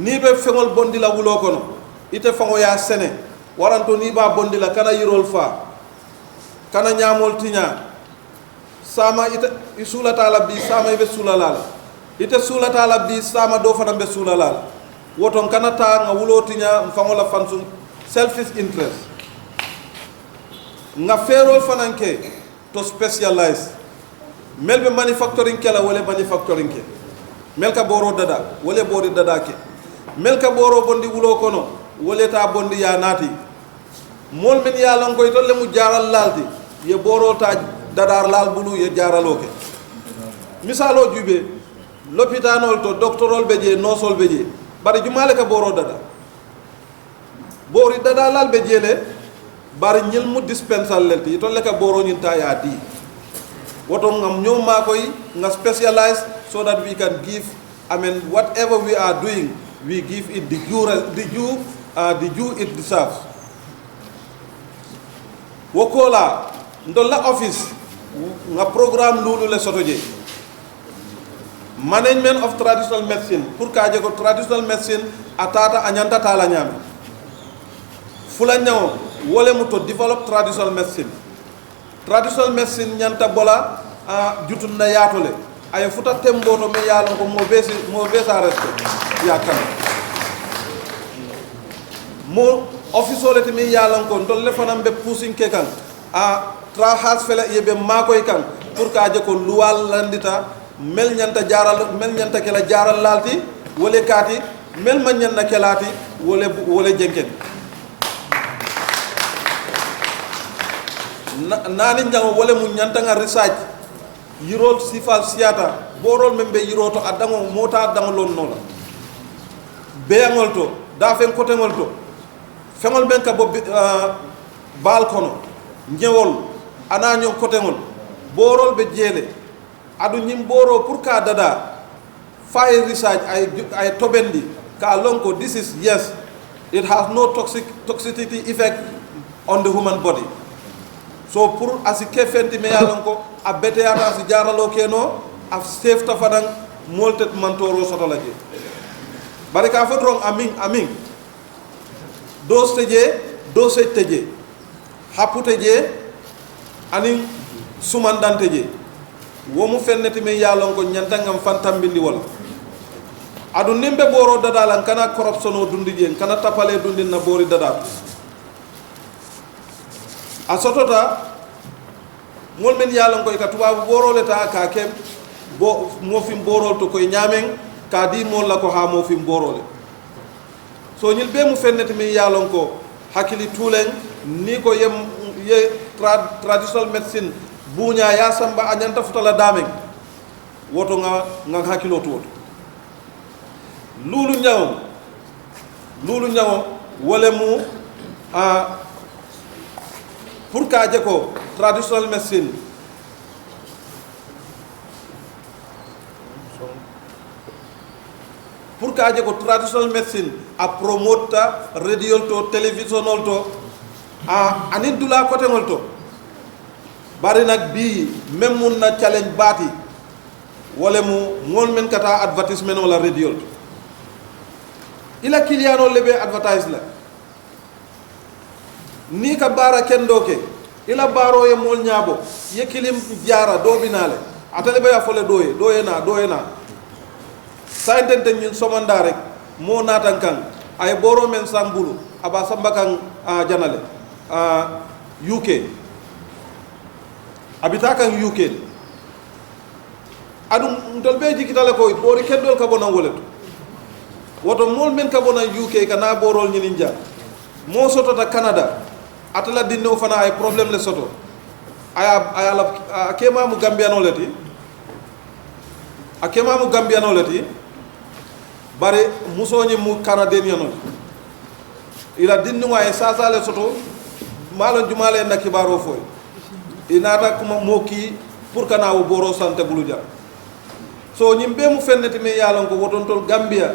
ni be fengol bondi la wulo kono ite fango ya sene waranto ni ba bondi la kana yirol fa kana nyamol tinya sama ite isula taala bi sama ibe sula lala ite sula taala bi sama do fana be sula lala woton kana ta nga wulo tinya fango la fansu selfish interest nga ferol fananke to specialize melbe manufacturing kala wala manufacturing ke melka boro dada wala bori dada ke melka boro bondi wulo kono wala ta bondi ya nati mol men ya lan koy tolle mu jaral lalti ye boro ta dadar lal bulu ye jaraloke misalo jube l'hôpitanol to doctorol beje nosol beje bari jumale ka boro dada bori dada lal beje le bari ñil mu dispensal lelti tolle ka boro ñin ta ya di woto ngam ñom ma koy nga specialize so that we can give whatever we are doing we give it the due it deserves wokola ndolla office nga programme lulu le soto je management of traditional medicine pour ka je ko traditional medicine atata anyanta tala nyame fula nyaw wole mu to develop traditional medicine nyanta bola jutun na yatole ay futa tembo to me yalon ko mo besa respect yakana mo office olete mi yalon ko ndolle fanam be pushing ke kan tra has fele yebe makoy kan pour ka je ko luwal landita mel nyanta kala jaral lalti wole kati mel man nyanda kelati wole jenken nani njango wole mu nyanta nga research yirol sifal siata borol membe yiroto adango mota adango lon nola beyangol to da fen kotengol to fengol ben ka bo bal kono ñewol ana ñon kotengol borol be jele adu ñim boro pour ka dada fire research ay tobendi ka lonko this is yes it has no toxicity effect on the human body so pour asike fenti me yalonko a bete yata asi jaralo keno a safe tafadan moltet mantoro sotolaje bari ka fodron amin do teje hapute je anin sumandante je womu fenneti me yalonko nyantangam fantambindi wala adu nimbe boro dadalan kana corruption o dundi je kana tapale dundi na bori dada a sotota ngol men yalon koy ka tubabu borole ta ka kem bo mo fim borol to koy nyamen ka di mo la ko ha mo fim borole so ñil be mu fennete mi yalon ko hakili tulen ni ko ye traditional medicine buña ya samba anyanta futala damen woto nga hakilo to lulu ñaw wala mu pour ka je ko traditional medicine a promote radio to television to anin dula côté ngol to bari nak bi même mun na challenge bati wala mu ngol men kata advertisement wala radio ila kiliano lebe advertise la ni ka bara kendo ke ila baro ye mol nyabo ye kilim jara do binale atale baya fole doye na saintente ñin somanda rek mo natan kan ay boro men sambulu aba samba kan janale UK abita kan UK adu ndolbe jikitale ko bori kendol ka bona woleto woto mol men ka bona UK kana borol ñini nja mo soto ta Canada atala dinno fana ay problème le soto aya kema mu gambiano leti bare musoni mu canadien ila dinno ay sasa le soto malon jumale na kibaro foy inata kuma moki pour kana wo boro sante buluja so nyimbe mu fenneti me yalon ko woton tol Gambia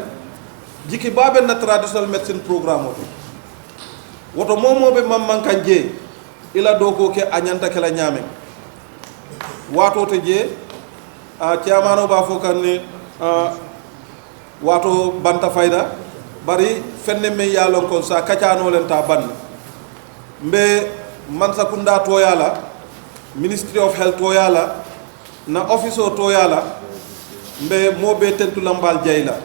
jiki babe na traditional medicine programme woto momoɓe mamman kan jee ila dow ko ke a ñanta kela ñaamen wato to jee ciyamano ba fo kan ne wato banta fayda bari fenne men yalon kon sa kacano len ta ban mbe Mansakunda to yala Ministry of Health to yala na office o to yala mbe mobe tentu lambal jayla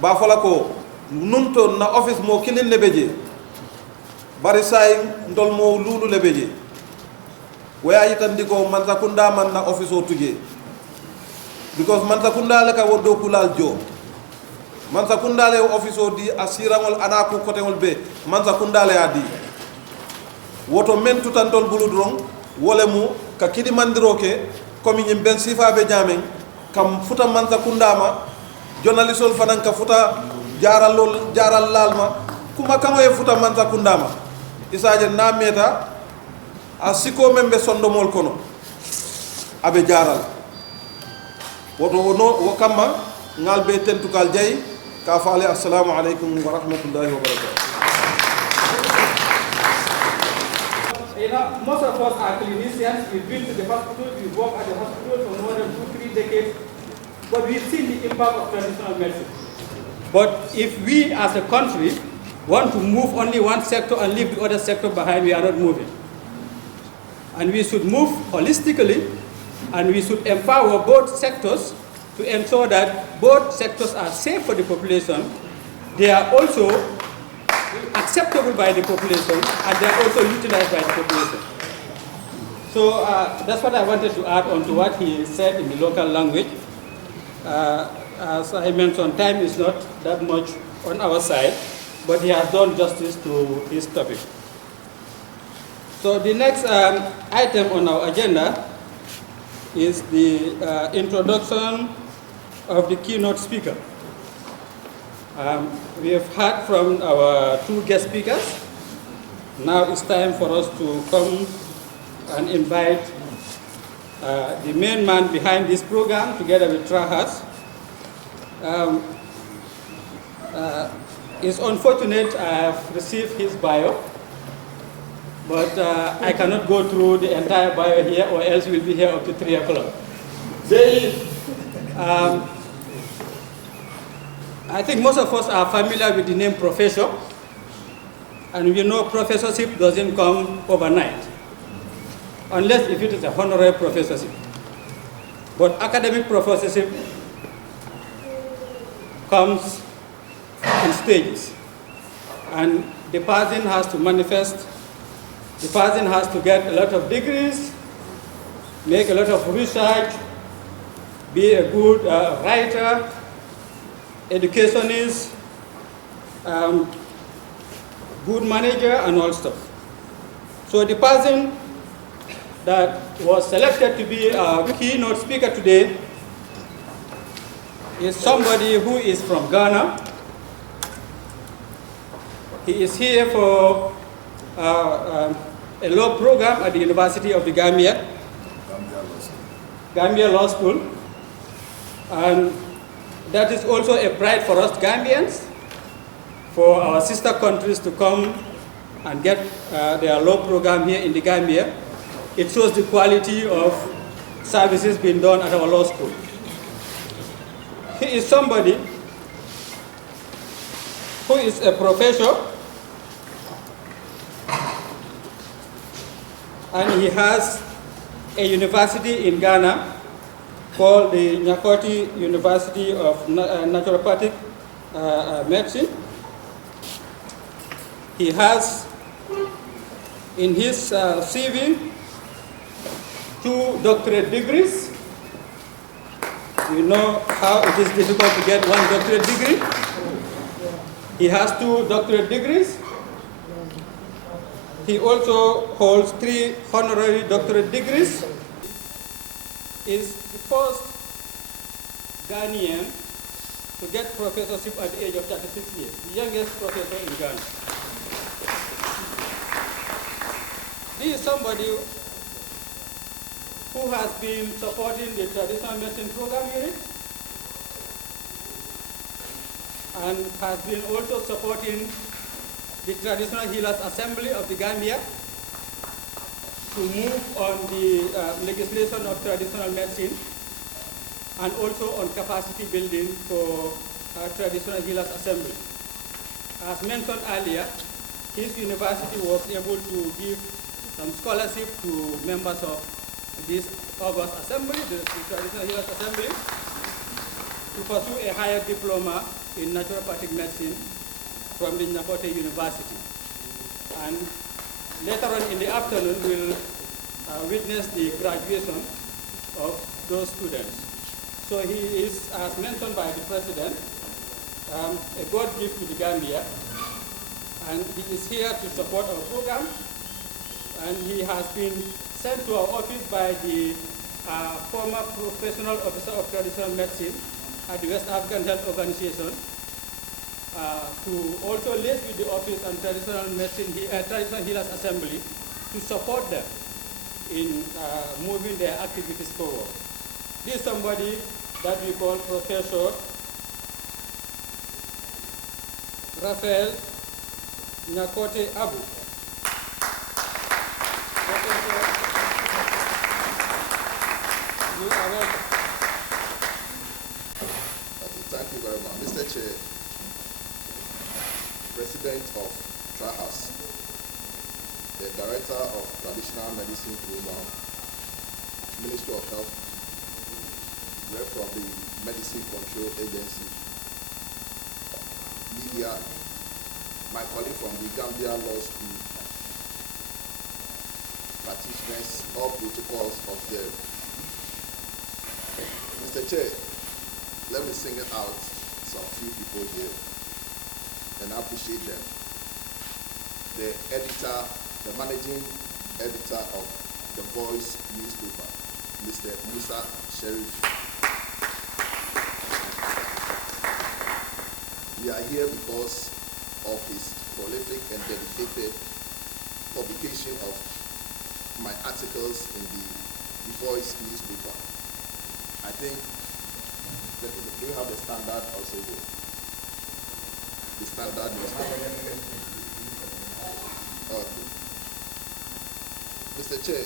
ba fala ko numto na office mo kilin lebeje bari say ndol mo lulu lebeje waya yitandi ko Mansakunda man na office o tuje because Mansakunda le ka wodo kulal jo Mansakunda le office o di asirangol anaku kotengol be Mansakunda le adi woto men tutantol buludron wole mu ka kidi mandiro ke komi nyim ben sifa be jamen kam futa Mansakunda ma journalisol fanan ka futa jaral lalma kuma kamo e futa Mansakunda ma isaje na meta a siko membe sondomol kono abe jaral woto wo kamma ngal be tentukal jay ka faale assalamu alaikum wa rahmatullahi wa barakatuh. You know, most of us are clinicians. We've been to the hospital, we've worked at the hospital for more than 2-3 decades, but we've seen the impact of traditional medicine. But if we as a country want to move only one sector and leave the other sector behind, we are not moving. And we should move holistically, and we should empower both sectors to ensure that both sectors are safe for the population. They are also acceptable by the population, and they are also utilized by the population. So that's what I wanted to add on to what he said in the local language. As I mentioned, time is not that much on our side, but he has done justice to his topic. So the next item on our agenda is the introduction of the keynote speaker. We have heard from our 2 guest speakers. Now it's time for us to come and invite the main man behind this program, together with Trahas. It's unfortunate I have received his bio, but I cannot go through the entire bio here, or else we'll be here up to 3 o'clock. I think most of us are familiar with the name professor, and we know professorship doesn't come overnight, unless if it is a honorary professorship. But academic professorship comes in stages, and the person has to manifest, the person has to get a lot of degrees, make a lot of research, be a good writer, educationist, good manager, and all stuff. So the person that was selected to be our keynote speaker today is somebody who is from Ghana. He is here for a law program at the University of the Gambia, Gambia Law School. And that is also a pride for us Gambians, for our sister countries to come and get their law program here in the Gambia. It shows the quality of services being done at our law school. He is somebody who is a professor, and he has a university in Ghana called the Nyakoti University of Naturopathic Medicine. He has in his CV 2 doctorate degrees. You know how it is difficult to get 1 doctorate degree. He has 2 doctorate degrees. He also holds 3 honorary doctorate degrees. Is the first Ghanaian to get professorship at the age of 36 years, the youngest professor in Ghana. This is somebody who has been supporting the traditional medicine program unit and has been also supporting the Traditional Healers Assembly of the Gambia to move on the legislation of traditional medicine and also on capacity building for Traditional Healers Assembly. as mentioned earlier, his university was able to give some scholarship to members of this August Assembly, the Traditional Healers Assembly, to pursue a higher diploma in naturopathic medicine from the Nyakote University. And later on in the afternoon, we'll witness the graduation of those students. So he is, as mentioned by the President, a God gift to the Gambia, and he is here to support our program, and he has been sent to our office by the former professional officer of traditional medicine at the West African Health Organization to also liaise with the office and traditional medicine, traditional healers assembly to support them in moving their activities forward. This is somebody that we call Professor Raphael Nyakote Abu. Professor, you are welcome. Thank you very much. Mr. Chair, President of TRAHAS, the Director of Traditional Medicine Program, Ministry of Health, rep from the Medicine Control Agency, media, my colleague from the Gambia Law School, practitioners, all protocols observed. Mr. Chair, let me single out some few people here and I appreciate them. The editor, the managing editor of The Voice newspaper, Mr. Musa Sharif. We are here because of his prolific and dedicated publication of my articles in the Voice newspaper. I think, do you have the standard also here? The standard newspaper. Okay. Mr. Chair,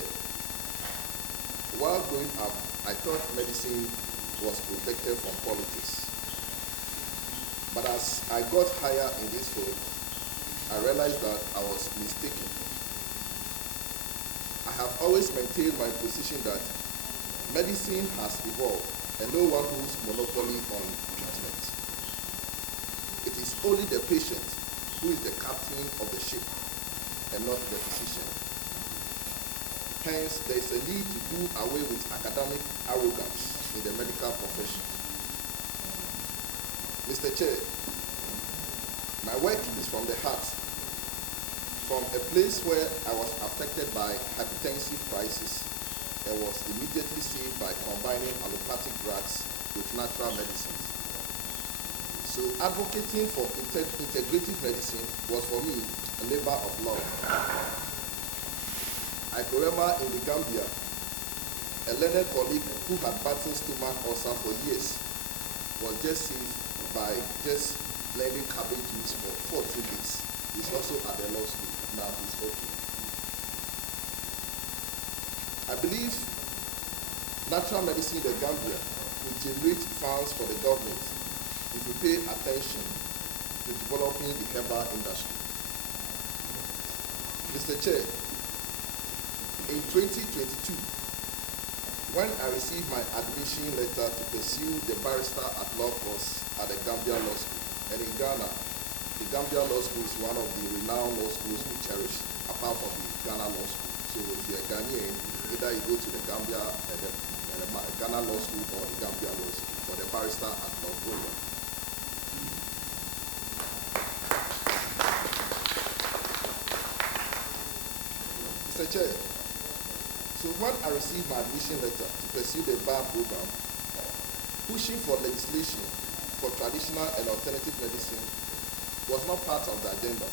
while growing up, I thought medicine was protected from politics. But as I got higher in this field, I realized that I was mistaken. I have always maintained my position that medicine has evolved and no one holds monopoly on treatment. It is only the patient who is the captain of the ship and not the physician. Hence, there is a need to do away with academic arrogance in the medical profession. Mr. Chair, my work is from the heart, from a place where I was affected by hypertensive crisis and was immediately saved by combining allopathic drugs with natural medicines. So advocating for integrative medicine was for me a labor of love. I can remember in the Gambia, a learned colleague who had battled stomach ulcer for years was just saved by just blending cabbage juice for 2 days. He's also at the law school. Now he's okay. I believe natural medicine in the Gambia will generate funds for the government if we pay attention to developing the herbal industry. Mr. Chair, in 2022, when I received my admission letter to pursue the barrister at law course at the Gambia Law School, and in Ghana, the Gambia Law School is one of the renowned law schools we cherish, apart from the Ghana Law School. So if you're a Ghanaian, either you go to the Gambia and the Ghana Law School or the Gambia Law School for the barrister at law program. Mr. Chair, so when I received my admission letter to pursue the bar program, pushing for legislation for traditional and alternative medicine was not part of the agenda.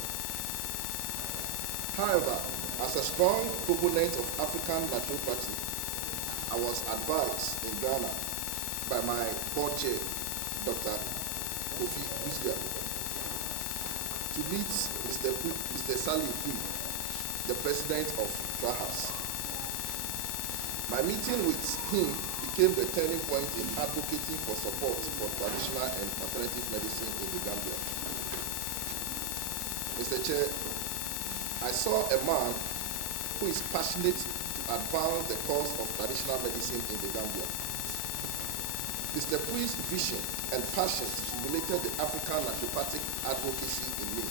However, as a strong proponent of African naturopathy, I was advised in Ghana by my board chair, Dr. Kofi Busia, to meet Mr. Salih P, the president of TRAHAS. My meeting with him became the turning point in advocating for support for traditional and alternative medicine in the Gambia. Mr. Chair, I saw a man who is passionate to advance the cause of traditional medicine in the Gambia. Mr. Pui's vision and passion stimulated the African naturopathic advocacy in me.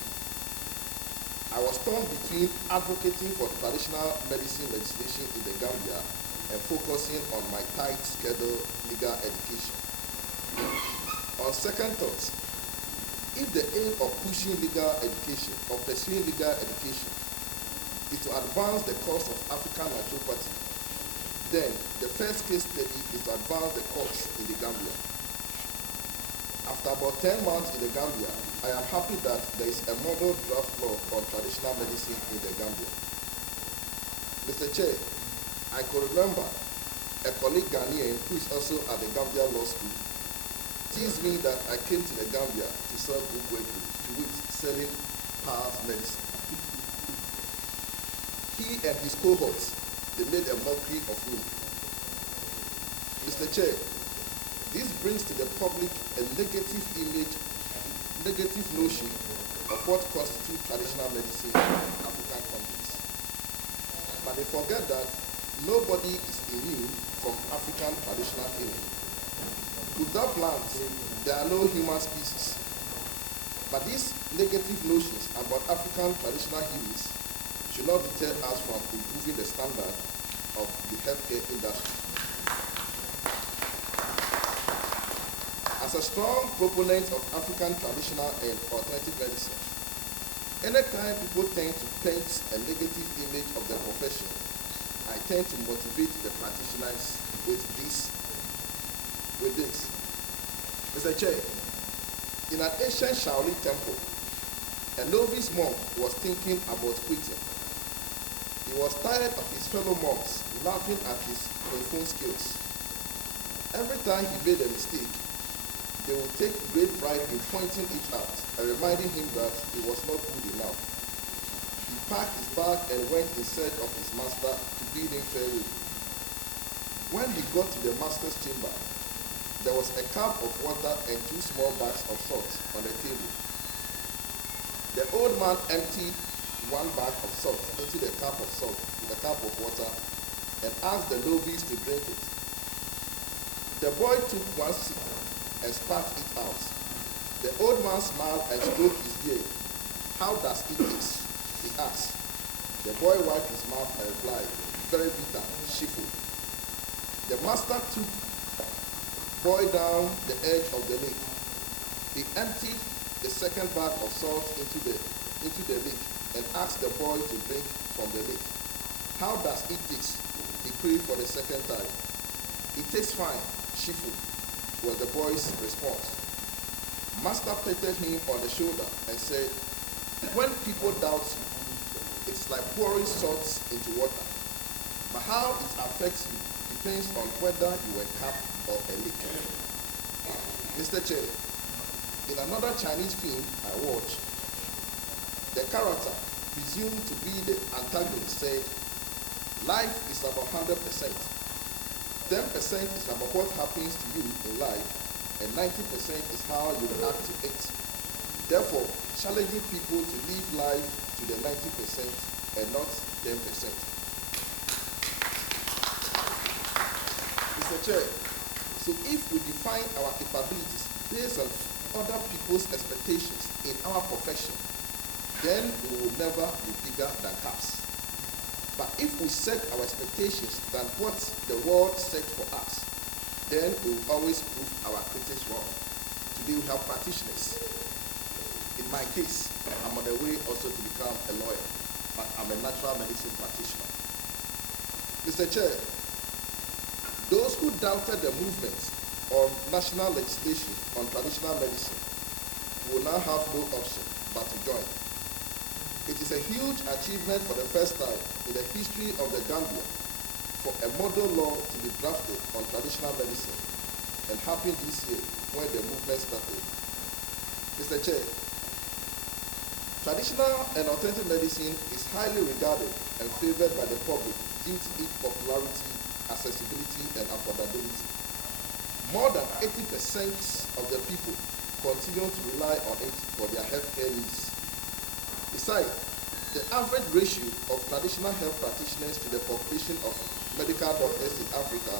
I was torn between advocating for traditional medicine legislation in the Gambia and focusing on my tight schedule legal education. On second thoughts, if the aim of pushing legal education or pursuing legal education is to advance the cause of African naturopathy, then the first case study is to advance the cause in the Gambia. After about 10 months in the Gambia, I am happy that there is a model draft law on traditional medicine in the Gambia. Mr. Chair, I could remember a colleague Ghanaian who is also at the Gambia Law School teased me that I came to the Gambia to sell Ukweku, to which selling past medicine. He and his cohorts, they made a mockery of me. Mr. Chair, this brings to the public a negative notion of what constitutes traditional medicine in African countries. But they forget that nobody is immune from African traditional healing. Without plants, there are no human species. But these negative notions about African traditional healings should not deter us from improving the standard of the healthcare industry. As a strong proponent of African traditional and alternative medicine, anytime people tend to paint a negative image of the profession, I tend to motivate the practitioners with this. Mr. Chair, in an ancient Shaolin temple, a novice monk was thinking about quitting. He was tired of his fellow monks laughing at his kung skills. Every time he made a mistake, they would take great pride in pointing it out and reminding him that he was not good enough. He packed his bag and went in search of his master to bid him farewell. When he got to the master's chamber, there was a cup of water and 2 small bags of salt on the table. The old man emptied 1 bag of salt into the cup of water and asked the novice to drink it. The boy took 1 sip and spat it out. The old man smiled and stroked his beard. "How does it taste?" he asked. The boy wiped his mouth and replied, "Very bitter, shiful." The master took boy down the edge of the lake. He emptied the second bag of salt into the lake and asked the boy to drink from the lake. "How does it taste?" he queried for the second time. "It tastes fine, shiful," was the boy's response. Master patted him on the shoulder and said, "When people doubt you, it's like pouring salt into water. But how it affects you depends on whether you were capped or a lick." Mr. Chair, in another Chinese film I watched, the character, presumed to be the antagonist, said, "Life is about 100%. 10% is about what happens to you in life, and 90% is how you react to it. Therefore, challenging people to live life to the 90% and not 10%. Mr. Chair, so if we define our capabilities based on other people's expectations in our profession, then we will never be bigger than CAPS. But if we set our expectations than what the world set for us, then we will always prove our critics wrong. Today we have practitioners. In my case, I'm on the way also to become a lawyer, but I'm a natural medicine practitioner. Mr. Chair, those who doubted the movement of national legislation on traditional medicine will now have no option but to join. It is a huge achievement for the first time in the history of the Gambia for a model law to be drafted on traditional medicine, and happened this year when the movement started. Mr. Chair, traditional and alternative medicine is highly regarded and favored by the public due to its popularity, accessibility, and affordability. More than 80% of the people continue to rely on it for their healthcare needs. Besides, the average ratio of traditional health practitioners to the population of medical doctors in Africa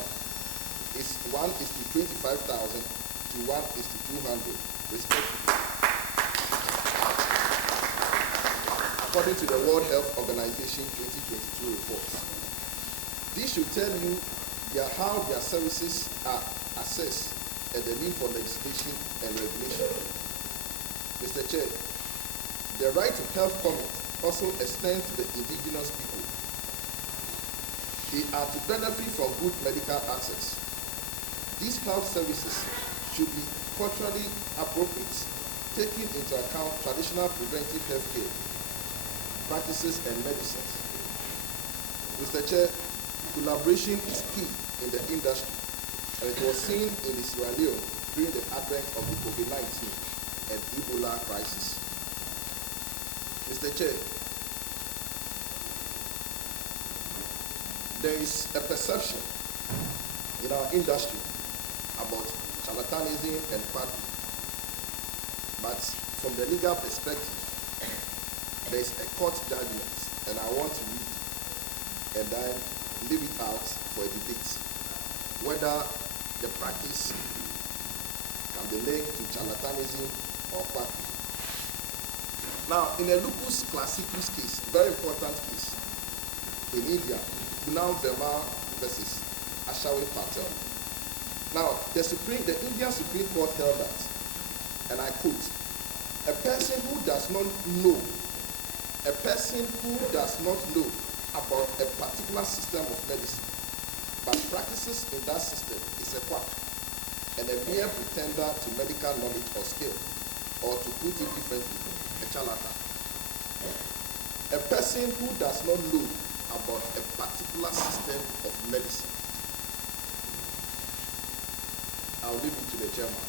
is 1:25,000 to 1:200, respectively, according to the World Health Organization 2022 report. This should tell you how their services are assessed and the need for legislation and regulation. Mr. Chair, the right to health comment also extends to the indigenous people. They are to benefit from good medical access. These health services should be culturally appropriate, taking into account traditional preventive health care practices and medicines. Mr. Chair, collaboration is key in the industry, and it was seen in Sierra Leone during the advent of the COVID-19 and Ebola crisis. Mr. Chair, there is a perception in our industry about charlatanism and quackery, but from the legal perspective, there is a court judgment, and I want to read and then leave it out for a debate, whether the practice can be linked to charlatanism or quackery. Now, in a lupus classicus case, very important case, in India, Punam Verma versus Ashawi Patel. Now, the Indian Supreme Court held that, and I quote, a person who does not know about a particular system of medicine, but practices in that system is a quack and a mere pretender to medical knowledge or skill, or to put it differently, a charlatan. A person who does not know about a particular system of medicine, I'll leave it to the chairman.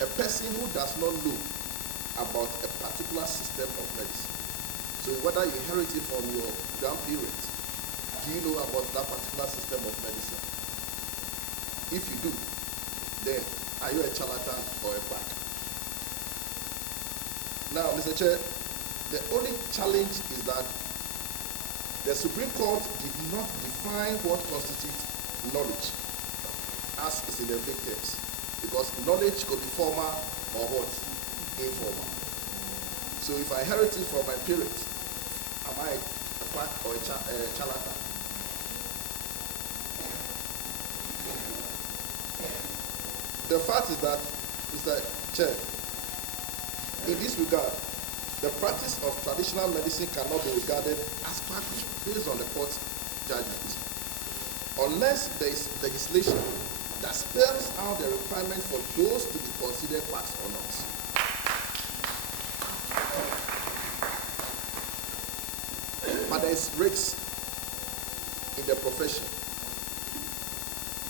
A person who does not know about a particular system of medicine. So whether you inherit it from your grandparents, do you know about that particular system of medicine? If you do, then are you a charlatan or a quack? Now, Mr. Chair, the only challenge is that the Supreme Court did not define what constitutes knowledge, as is in the victims, because knowledge could be formal or what? Informal. So if I inherit it from my parents, am I a quack or a charlatan? The fact is that, Mr. Chair, in this regard, the practice of traditional medicine cannot be regarded as quackery based on the court's judgment, unless there is legislation that spells out the requirement for those to be considered quacks or not. But there is risks in the profession.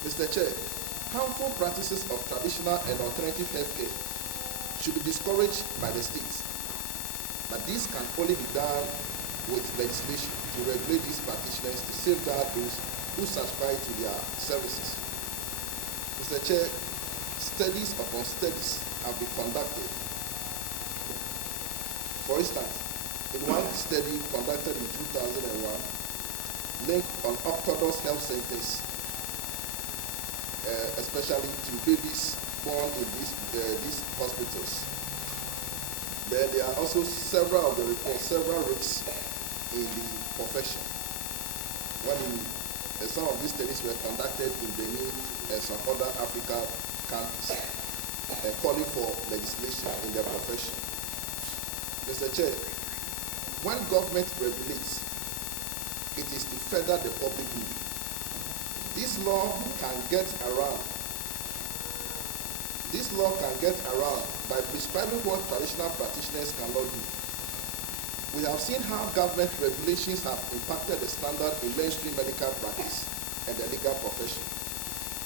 Mr. Chair, harmful practices of traditional and alternative healthcare should be discouraged by the states. But this can only be done with legislation to regulate these practitioners to safeguard those who subscribe to their services. Mr. Chair, studies upon studies have been conducted. For instance, in one study conducted in 2001, linked on orthodox health centers, especially to babies born in these hospitals. Then there are also several of the reports, several risks in the profession. Some of these studies were conducted in Benin and some other African countries, calling for legislation in their profession. Mr. Chair, when government regulates, it is to further the public good. This law can get around by prescribing what traditional practitioners cannot do. We have seen how government regulations have impacted the standard in mainstream medical practice and the legal profession.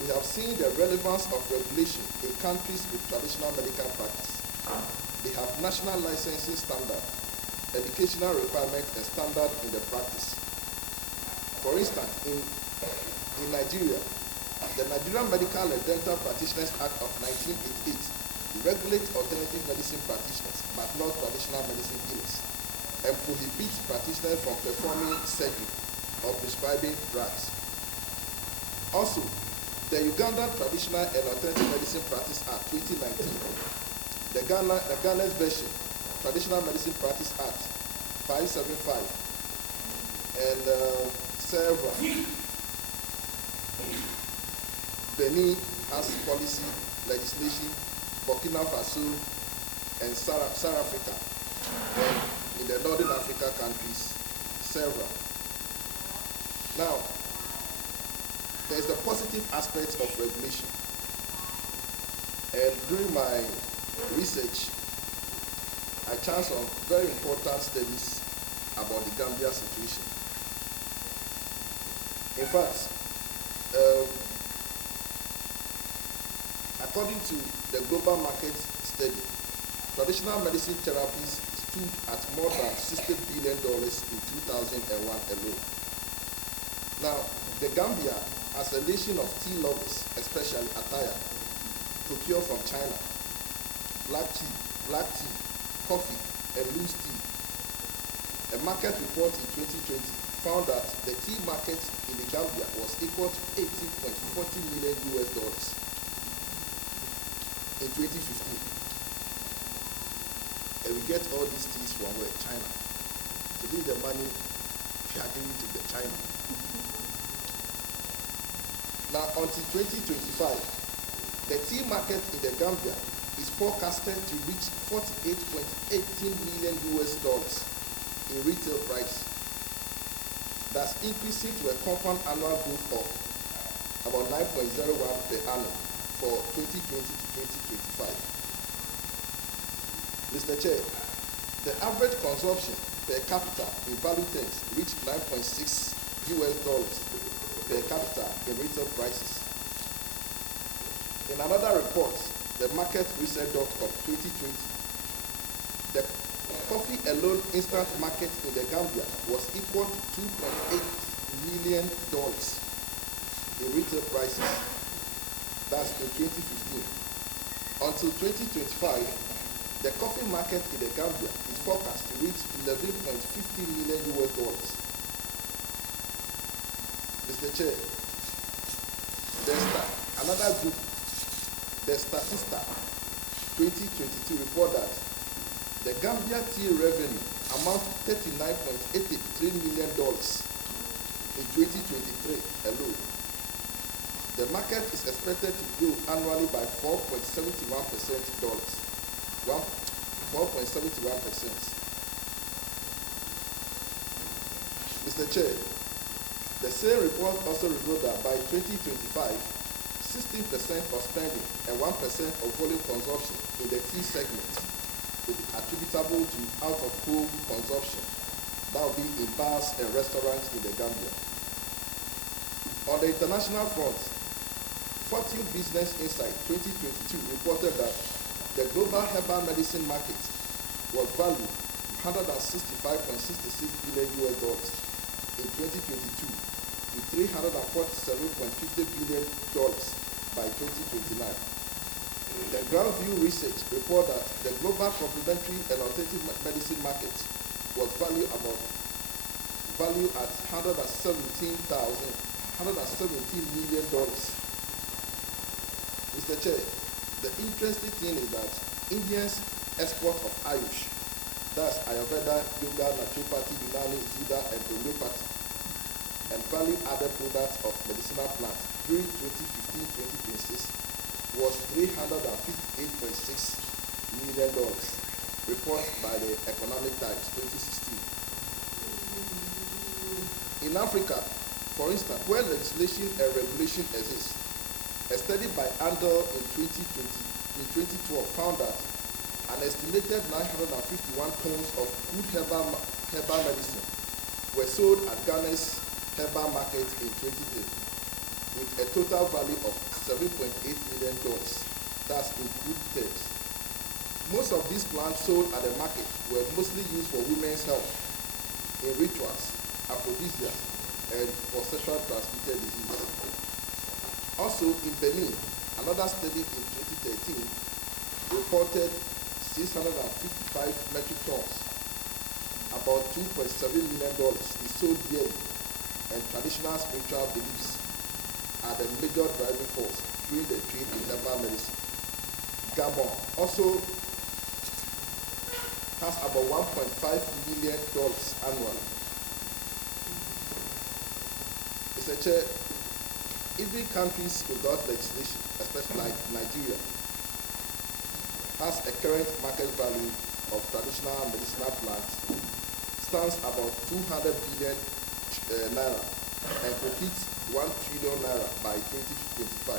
We have seen the relevance of regulation in countries with traditional medical practice. They have national licensing standard, educational requirement, and standard in the practice. For instance, in Nigeria, the Nigerian Medical and Dental Practitioners Act of 1988 regulates alternative medicine practitioners, but not traditional medicine healers. and prohibit practitioners from performing surgery or prescribing drugs. Also, the Ugandan Traditional and Alternative Medicine Practice Act 2019, the Ghana's version, Traditional Medicine Practice Act 575, and several. Benin has policy, legislation, Burkina Faso, and South Africa, and in the Northern Africa countries, several. Now, there's the positive aspects of regulation. And during my research, I chanced on very important studies about the Gambia situation. In fact, according to the global market study, traditional medicine therapies stood at more than $60 billion in 2001 alone. Now, the Gambia, as a nation of tea lovers, especially attire, procured from China, black tea, coffee, and loose tea. A market report in 2020 found that the tea market in the Gambia was equal to $18.40 million in 2015. And we get all these teas from where? China. So this is the money we are giving to the China. Now, until 2025, the tea market in the Gambia is forecasted to reach $48.18 million in retail price. That's increasing to a compound annual growth of about 9.01 per annum for 2020 to 2025. Mr. Chair, the average consumption per capita in value terms reached $9.6 per capita in retail prices. In another report, the marketresearch.com 2020, the coffee alone instant market in the Gambia was equal to $2.8 million in retail prices. That's in 2015. Until 2025, the coffee market in the Gambia is forecast to reach $11.50 million. Mr. Chair, there's another group, the Statista 2022 report that the Gambia tea revenue amounts to $39.83 million in 2023 alone. The market is expected to grow annually by 4.71%. 4.71%. Mr. Chair, the same report also revealed that by 2025, 16% of spending and 1% of volume consumption in the tea segment will be attributable to out-of-home consumption. That will be in bars and restaurants in the Gambia. On the international front, Fortune Business Insight 2022 reported that the global herbal medicine market was valued $165.66 billion in 2022 to $347.50 billion by 2029. The Groundview Research report that the global complementary and alternative medicine market was valued at $117 million. Mr. Chair, the interesting thing is that Indians' export of Ayush, that's Ayurveda, Yoga, Naturopathy, Unani, Siddha, and Homeopathy, and value-added products of medicinal plants during 2015-2026 was $358.6 million, reported by the Economic Times 2016. In Africa, for instance, where legislation and regulation exists, a study by Andor in 2012 found that an estimated 951 tons of good herbal medicine were sold at Ghana's herbal market in 2010, with a total value of $7.8 million. That's in good terms. Most of these plants sold at the market were mostly used for women's health, in rituals, aphrodisiacs, and for sexually transmitted disease. Also in Benin, another study in 2013 reported 655 metric tons about $2.7 million is sold yearly, and traditional spiritual beliefs are the major driving force during the trade in herbal medicine. Gabon also has about $1.5 million annually. It's a chair. Even countries without legislation, especially like Nigeria, has a current market value of traditional medicinal plants stands about 200 billion naira and could hit 1 trillion naira by 2025.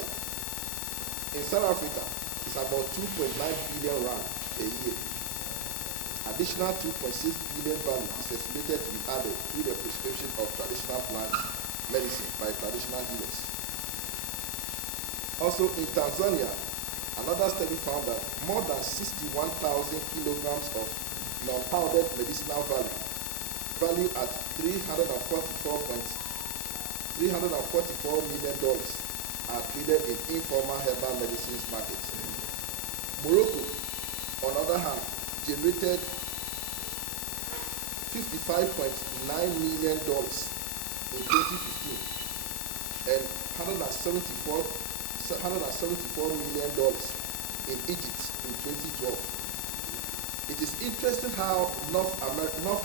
In South Africa, it's about 2.9 billion rand a year. Additional 2.6 billion value is estimated to be added through the prescription of traditional plant medicine by traditional healers. Also in Tanzania, another study found that more than 61,000 kilograms of non-powdered medicinal value at $344 million are traded in informal herbal medicines markets. Morocco, on the other hand, generated $55.9 million in 2015 and $174 million in Egypt in 2012. It is interesting how North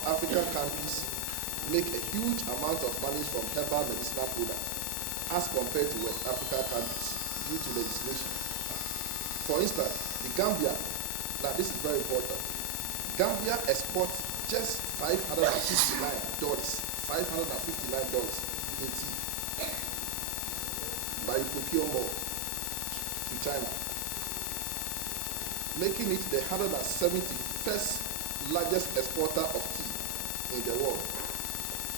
African countries make a huge amount of money from herbal medicinal products as compared to West African countries due to legislation. For instance, the Gambia, now this is very important, Gambia exports just $559 in tea, but you procure more to China, making it the 171st largest exporter of tea in the world.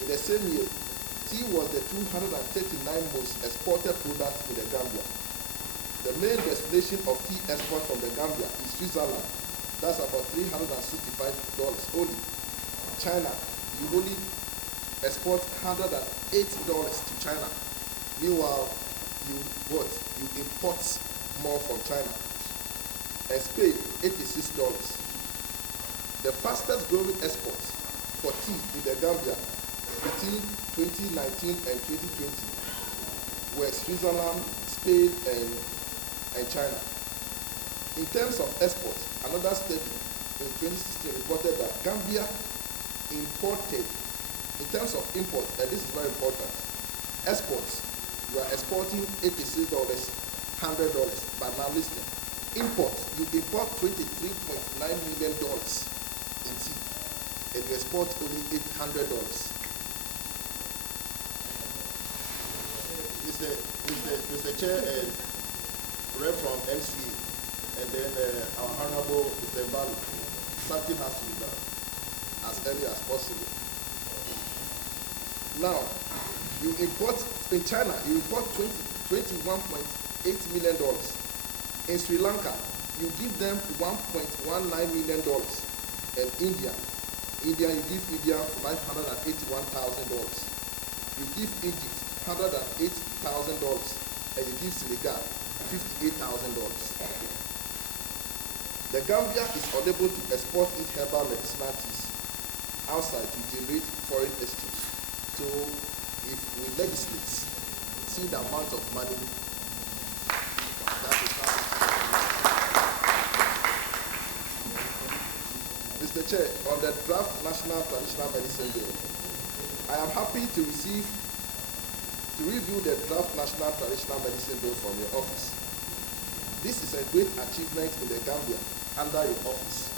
In the same year, tea was the 239th most exported product in the Gambia. The main destination of tea export from the Gambia is Switzerland. That's about $365 only. China, you only export $108 to China. Meanwhile, you import more from China. And Spain, $86. The fastest growing exports for tea in the Gambia between 2019 and 2020 were Switzerland, Spain, and China. In terms of exports, another study in 2016 reported that Gambia imported, in terms of imports, and this is very important, exports, you are exporting $86, $100, but now listen, imports, you import $23.9 million in tea, and you export only $800. Mr. Chair, rep from MCA, and then our Honorable Mr. Balu, something has to be done as early as possible. Now, you import, in China, you import $21.8 million. In Sri Lanka, you give them $1.19 million. And India, you give India $581,000. You give Egypt $108,000, and you give Senegal $58,000. The Gambia is unable to export its herbal medicinal teas outside to generate foreign exchange. So, if we legislate, see the amount of money that is how. Mr. Chair, on the draft National Traditional Medicine Bill, I am happy to review the draft National Traditional Medicine Bill from your office. This is a great achievement in the Gambia under your office.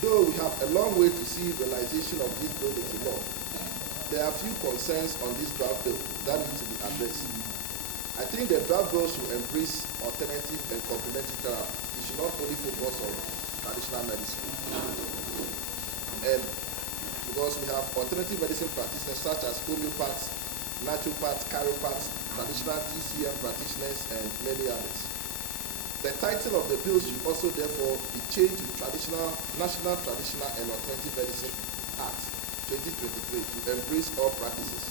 Though we have a long way to see realization of this bill into law, there are few concerns on this draft bill that need to be addressed. I think the draft bill should embrace alternative and complementary therapy. It should not only focus on traditional medicine. And because we have alternative medicine practitioners such as homeopaths, naturopaths, chiropaths, traditional TCM practitioners, and many others. The title of the bill should also therefore be changed to National Traditional and Alternative Medicine Act 2023 to embrace all practices.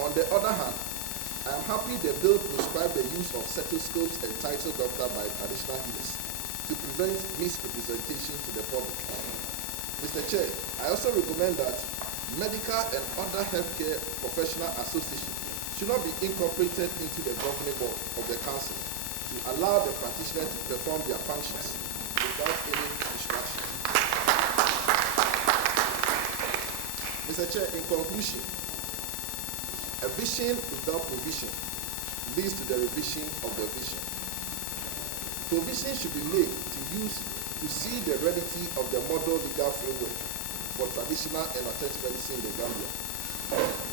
On the other hand, I am happy the bill prescribes the use of stethoscopes and title doctor by traditional healers to prevent misrepresentation to the public. Mr. Chair, I also recommend that medical and other healthcare professional associations should not be incorporated into the governing board of the council to allow the practitioners to perform their functions without any distraction. Mr. Chair, in conclusion, a vision without provision leads to the revision of the vision. Provision should be made to see the reality of the model legal framework for traditional and authentic medicine in the Gambia.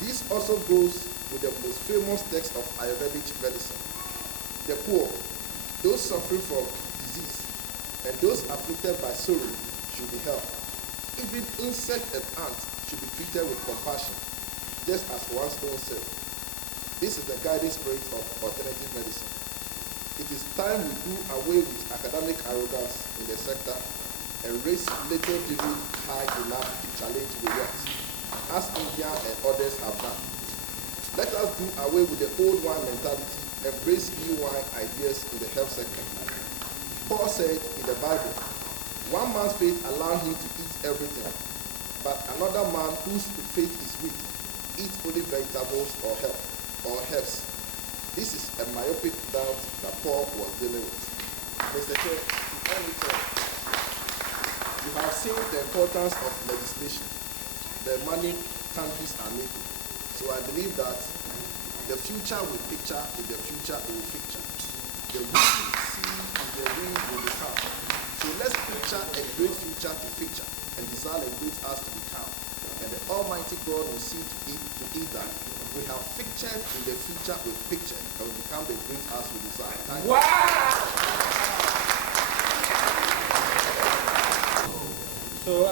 This also goes with the most famous text of Ayurvedic medicine. The poor, those suffering from disease, and those afflicted by sorrow should be helped. Even insects and ants should be treated with compassion, just as one's own self. This is the guiding spirit of alternative medicine. It is time we do away with academic arrogance in the sector and raise little living high enough to challenge results, as India and others have done. Let us do away with the old wine mentality and embrace new wine ideas in the health sector. Paul said in the Bible, one man's faith allowed him to eat everything, but another man whose faith is weak eats only vegetables or herbs. This is a myopic doubt that Paul was dealing with. Mr. Chair, to end it all, you have seen the importance of legislation, the money countries are making. So I believe that the future will picture is the future will picture. The wind we see is the wind will become. So let's picture a great future to picture and desire a great us to become. And the Almighty God will see to it that we have pictured in the future with picture and will become the great us we desire. Thank you. So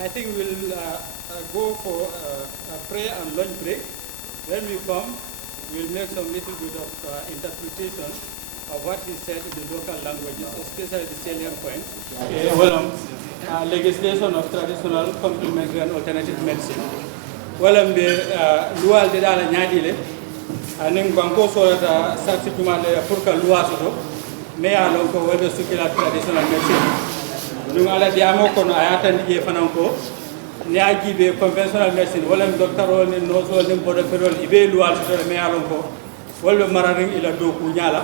I think we'll go for a prayer and lunch break. When we come, we'll make some little bit of interpretation of what he said in the local languages, especially the salient points. Legislation of traditional, complementary and alternative medicine. Walam be lual de dala nyaadile aning banko sorata substitutement pour que loi soto mais alon ko webe sukila traditional medicine dum ala diamo kono ayata ndije fananko ni ajibe conventional medicine walam docteur wol ni no so ni bodo ferol ibe lual soto mais alon ko wolbe mararing ila do ku nyala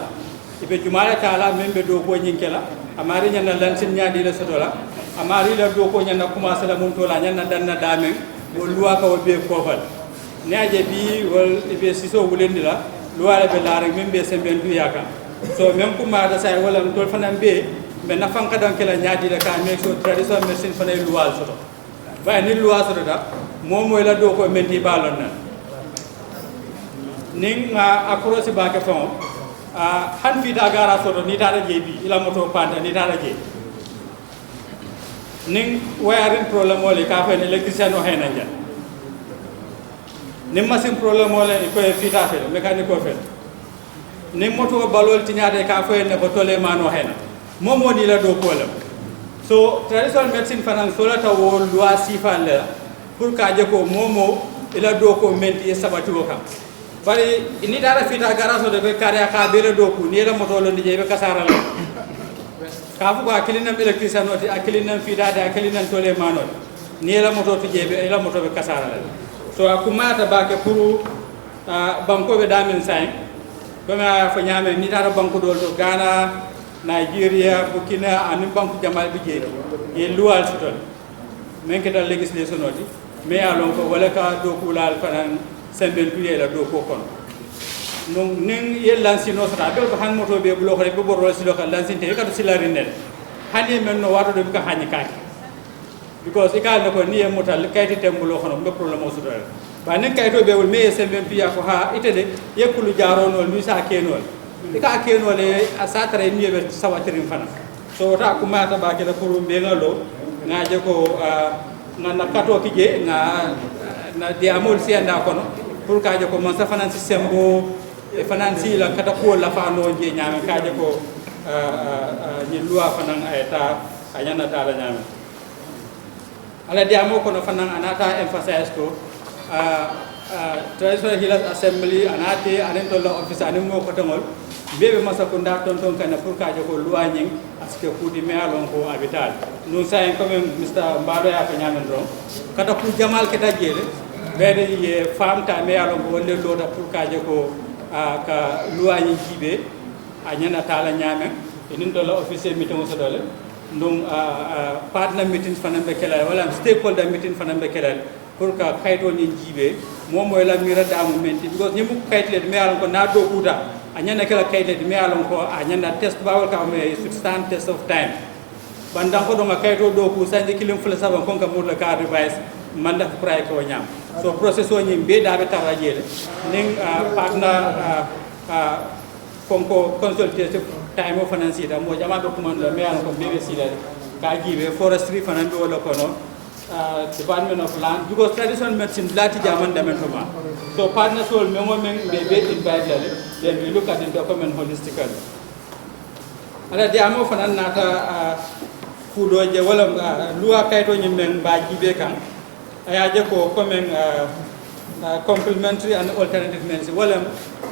ibe jumala taala membe do ko nyinkela amari nyana lansin nyaadile soto la amari la do ko nyana commencer la mum to la nyana danna damen wol luwa ka wol be kofal ne aje bi wol be siso wulendi la luwa la be laare même be semben du yaka so même kuma da say wala tol fanam be be na fanka dan kala nyaadi la ka make so traditional medicine fanay luwa soto ba ni luwa soto da momo la do ko menti balon na ning akrosi ba ke fon han fi da gara soto ni tara je bi ila moto panda ni tara je ning wiring problem wala ka fa electrician o hena ja nim machine problem wala ko fita fe mécanique fe nim moto balol ti nyaade ka fa ne ko tole mano hena momo ni la do problem so traditional medicine fanan so la tawo loi sifan la pour ka je ko momo ila do ko menti e sabati o kam bari ni dara fita garaso de ko kare ka bele do ko ni la moto lo ni je be kasara la kafu ko akilinam electrician oti akilinam fidade akilinam tole manol ni la moto to jebe la moto be kasara la so akumata bake pour banko be damin say ko ma fa nyame ni dara banko dol to Ghana Nigeria Burkina ani banko jamal bi je e luwal sutol men ke dal legislation oti me alon ko wala ka do kulal fanan sembel duye la do ko kon non ning ye lansi no sata be ko han moto be bulo ko be borol si lokal lansi te ka to silari nen hani men no wato do ka hani kaki because ikal no ko ni e motal kayti tembulo kono be problème o sudal ba nen kayto be wol me sembe piya ko ha itede yekulu jaronol mi sa kenol ika kenol e asatare ni be sawatirin fana so ta kuma ta ba ke la pour be ngalo ngaje ko na kato kije na diamol si anda kono pour ka je ko man sa fanan système bo e fanansi la kata ko la fa no je nyame kaje ko ni loi fanan ayta ayana dala nyame ala diamo ko no fanan anata emphasize ko traditional healers assembly anate anen tolla office anen mo ko tangol bebe masakunda tonton kana pour ka ko luwañing aske kudi me alon ko habital nous say comme Mr. Mbado ya ko nyamen ron kata pour jamal keta jele bebe ye fam ta me alon ko wolle loda pour ka ko ka luwañing jibe a nyana tala nyamen enin tolla office meeting so dole donc partner meeting fanambe kelal wala stakeholder meeting fanambe kelal pour que kayto ni jibe mom moy la mira damu menti because ñimu kaytle me alon ko na do uta a ñana kala kaytle me alon ko a ñana test bawol ka me stand test of time bandan ko do nga kayto do ko sanje kilim fula saban kon ka mo la ka revise man da pray ko ñam so process o ñi be da be tarajele ning partner konko consultative time of finance da mo jama document la me alon ko be sila ka jibe forestry fanan do la ko no Department of Land because traditional medicine lati jaman damentoma so partners all mengo men be invite then we look at the document holistically ala diamo fanan nata fudo je wala loi kayto nyim men ba jibe kan aya je ko comme complementary and alternative medicine wala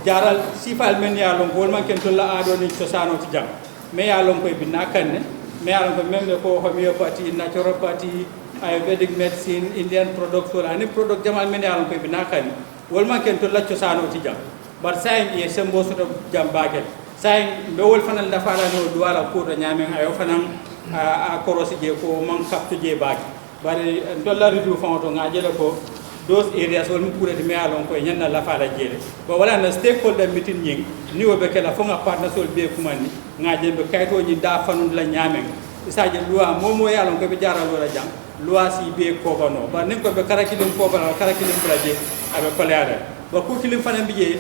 jaral sifal men ya lon gol man ken to la ado ni cosano ti jam me ya lon koy binna kanne me ya lon ko même ko homeopathy naturopathy Ayurvedic medicine, Indian products, or any product jamal many along pe binakan. Wolma ken to la chosano tijam. But saying ye sembo sort of jam baget. Saying be wol fanal da fala no duala ko to nyamen ayo fanam a korosi je ko man kap to je bag. But dollar ridu fon to ngajela ko those areas wol mu kure de me along ko nyanna la fala jele. But wala na stakeholder meeting nying ni wo be kala fonga partner sol be kumani ngaje be kayto ni da fanun la nyamen. Isaje loi momo yalon ko be jaralo la jam. Loi si be ko bano ba nin ko be karakilim ko bano karakilim braje abe koleada ba ku kilim fana bije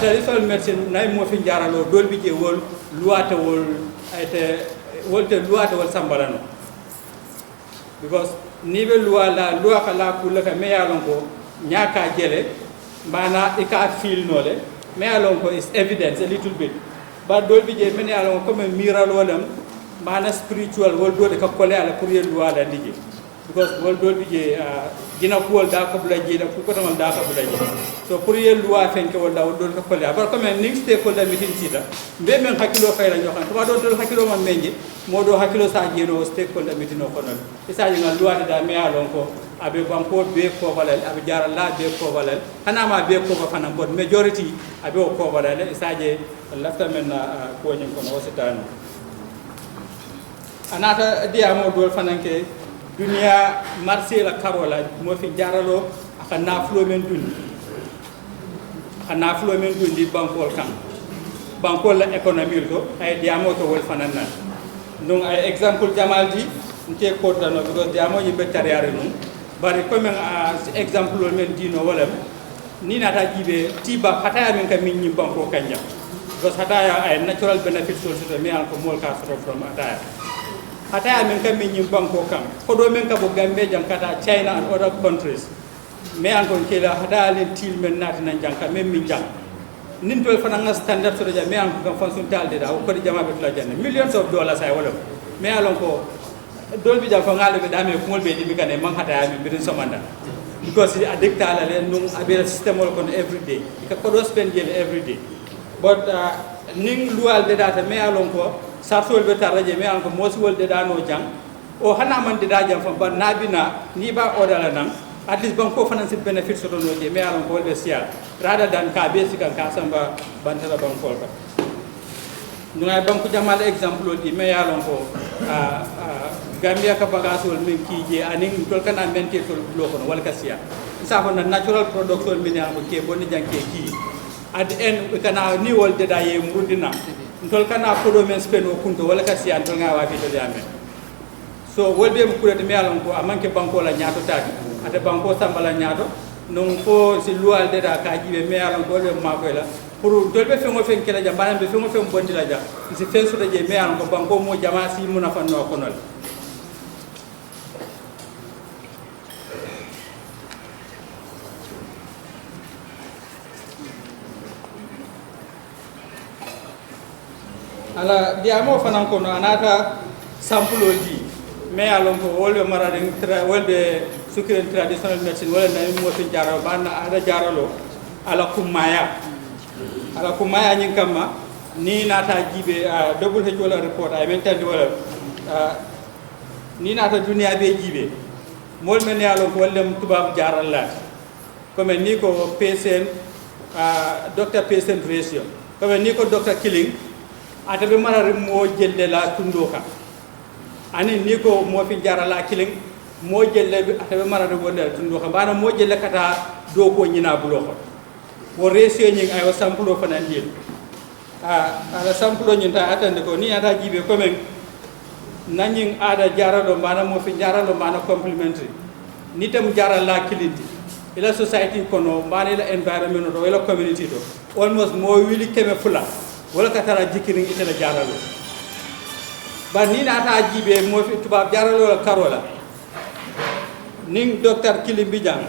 traditional medicine nay mo fi jaralo dol bije wol loi ta wol ayte wolte loi ta wol sambalano because ni be loi kala kula ka me yalon ko nyaka jele bana e ka feel nole me yalon ko is evidence a little bit ba dol bije men yalon ko me miral wolam bana spiritual wol do de ka koleala pour ye loi la lije because wol do bije gina kuwol da ko bulaje da ku ko tamal da ko bulaje so pour ye loi fenke wol da wol do ka koleala bar comme ning stakeholder meeting sida be men hakilo fayla ñoxan to do do hakilo man menje modo hakilo sa jeno stakeholder meeting no kono isa nga loi da me alon ko abe banko be ko balal abe jara la be ko balal hanama be ko ba fanam bod majority abe ko balal isa je lafta men ko ñen kono wasitano anata diamo dol fananke dunia marché la karola mo fi jaralo aka naflo men dundi bankol kan bankol la économie to ay diamo to wol fananna donc ay exemple jamalji nte ko dano because diamo yimbe tariare non bari comme exemple men dino wala ni nata jibe tiba hataya men kam min banko kanja because hataya ay natural benefits so me an ko mol ka from hataya hataya men kam min banko kam ko do men ka bo gambe jam kata China and other countries me an kon kila hataya len til men nati nan janka men min jang nin tol fana nga standard so ja me an ko fonction talde da ko di jama be la janne millions of dollars ay wala me alon ko dol bi jam fa ngalo be dame ko mol be di bikane man hataya min bidin somanda because the addicta la len num abel system wol kon every day ko do spend every day but ning lual de data me alon ko sarsol be taraje me an ko moswol de dano jang o hana man de dajam fa ban nabina ni ba odala nan at least banko finance benefits so no je me alon ko be sia rather than ka basic kan ka samba bantala banko ka nuna banko jamal example di me alon ko Gambia ka bagasol men kije aning tol kana mente tol bloko wal ka sia sa ko na natural production min am ke bonni janke ki at the end we kana ni wol de daye mudina tol kana ko do men speno kunto wala ka sia tol nga wa fi do jamen so wol be ko de me alon ko amanke banko la nyaato tagi ade banko sambala nyaato non fo si lual de da ka jibe me alon ko be ma ko la pour tol be fengo fen kala jamba be fengo fen bondi la ja si fen so de je me alon ko banko mo jama si muna fanno ko nol ala diamo fanan ko no anata sample di me alon ko wolbe marade wolbe sukiren traditional medicine wala na mo fi jaro ban ada jaralo ala kumaya nyin kamma ni nata jibe double h wala report ay men tandi wala ni nata dunia be jibe mol men yalo ko wallem tubab jaral lat comme ni ko patient doctor patient ratio comme ni ko doctor killing atabe marare mo jelle la tundoka ani ni ko mo fi jarala killing mo jelle atabe marare wonde tundoka bana mo jelle kata do ko nyina bulo ko wo ratio nyi ay sample fana ndil ala sample nyi ta atande ko ni ata jibe comme nanyin ada jaralo bana mo fi jaralo bana complementary ni tam jarala kilindi ila society kono bana ila environment do ila community do almost mo wili keme fula wala katara jikirin itala jaralo ba ni na ta jibe mo fi tubab jaralo la karola ning docteur kilimbi jang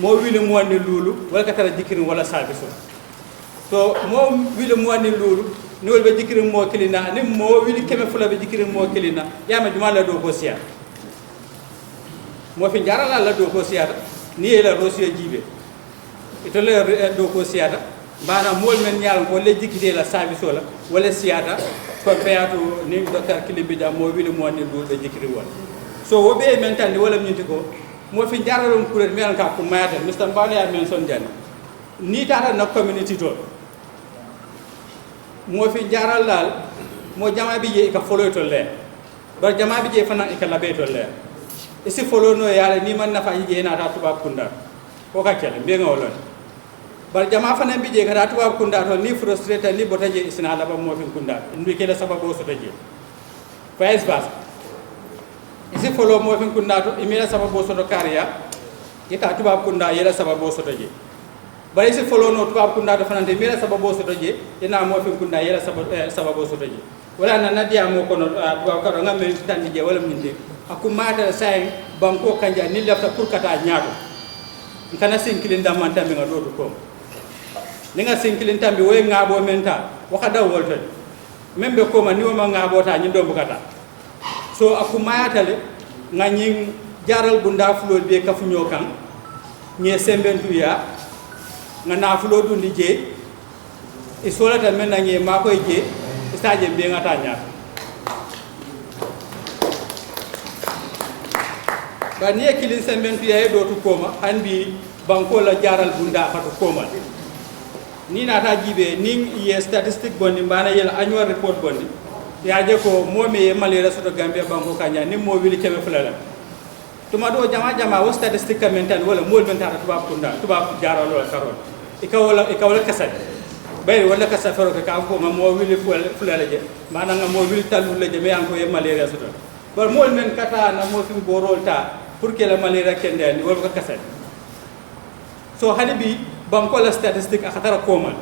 mo wili mo wani lulu wala katara jikirin wala service so mo wili mo wani lulu ni wol be jikirin mo kilina ni mo wili keme fula be jikirin mo kilina yama juma la do ko siya mo fi jarala la do ko siya ni ela rosio jibe itole do ko siya bana mol men nyal ko le jikide la service wala siata ko peatu ni docteur kilimbi jam mo wili mo wani lulu be jikiri wala so wobe men tan wala nyinti ko mo fi jaralon kuret men ka ko mayata Mr. Mbale ya men son jani ni tara na community to mo fi jaral dal mo jama bi je ka follow to le bar jama bi je fana e ka labe to le e si follow no yala ni man nafa je na ta tuba kunda ko ka kele be ngolon bar jama fana bi je ka ta tuba kunda to ni frustrated ni botaje isna la ba mo fi kunda ndu kele sababu so taje vice versa isi follow mo fin kunda to imela sababu so do kariya ita tuba kunda yela sababu so taje bari isi follow no tuba kunda to fanande imela sababu so taje ina mo fin kunda yela sababu so taje wala na nadia mo kono tuba ka ngam men tandi je wala minde akumata say banko kanja ni lafta pour kata nyaato kana sinkilin da man tambi ngado to ko ni nga sinkilin tambi way ngabo menta waka daw wolta membe ko ma ni ma ngabo ta nyi do bukata so akumata le ngani jaral bunda fulol be kafunyo kan nye sembentu ya ngana fulo du lije isola ta men nanye mako je staje be ngata nya ba ni kilin sembentu ya do to koma hanbi banko la jaral bunda fatu koma ni na ta jibe ning ye statistic bonni bana yel annual report bonni yaje ko momi malira soto Gambia banko kanya ni mo wili keme fulala tuma do jama wo statistique mental wala mol men tara tuba kunda tuba jaro lo karol ikawala kasad bayri wala kasafaro ka ko mo wili fulala je mana nga mo wili talu le je me an ko e malira soto bar mol men kata na mo fi borol ta pour que la malira kende ni wala kasad so halibi banko la statistique akatara komal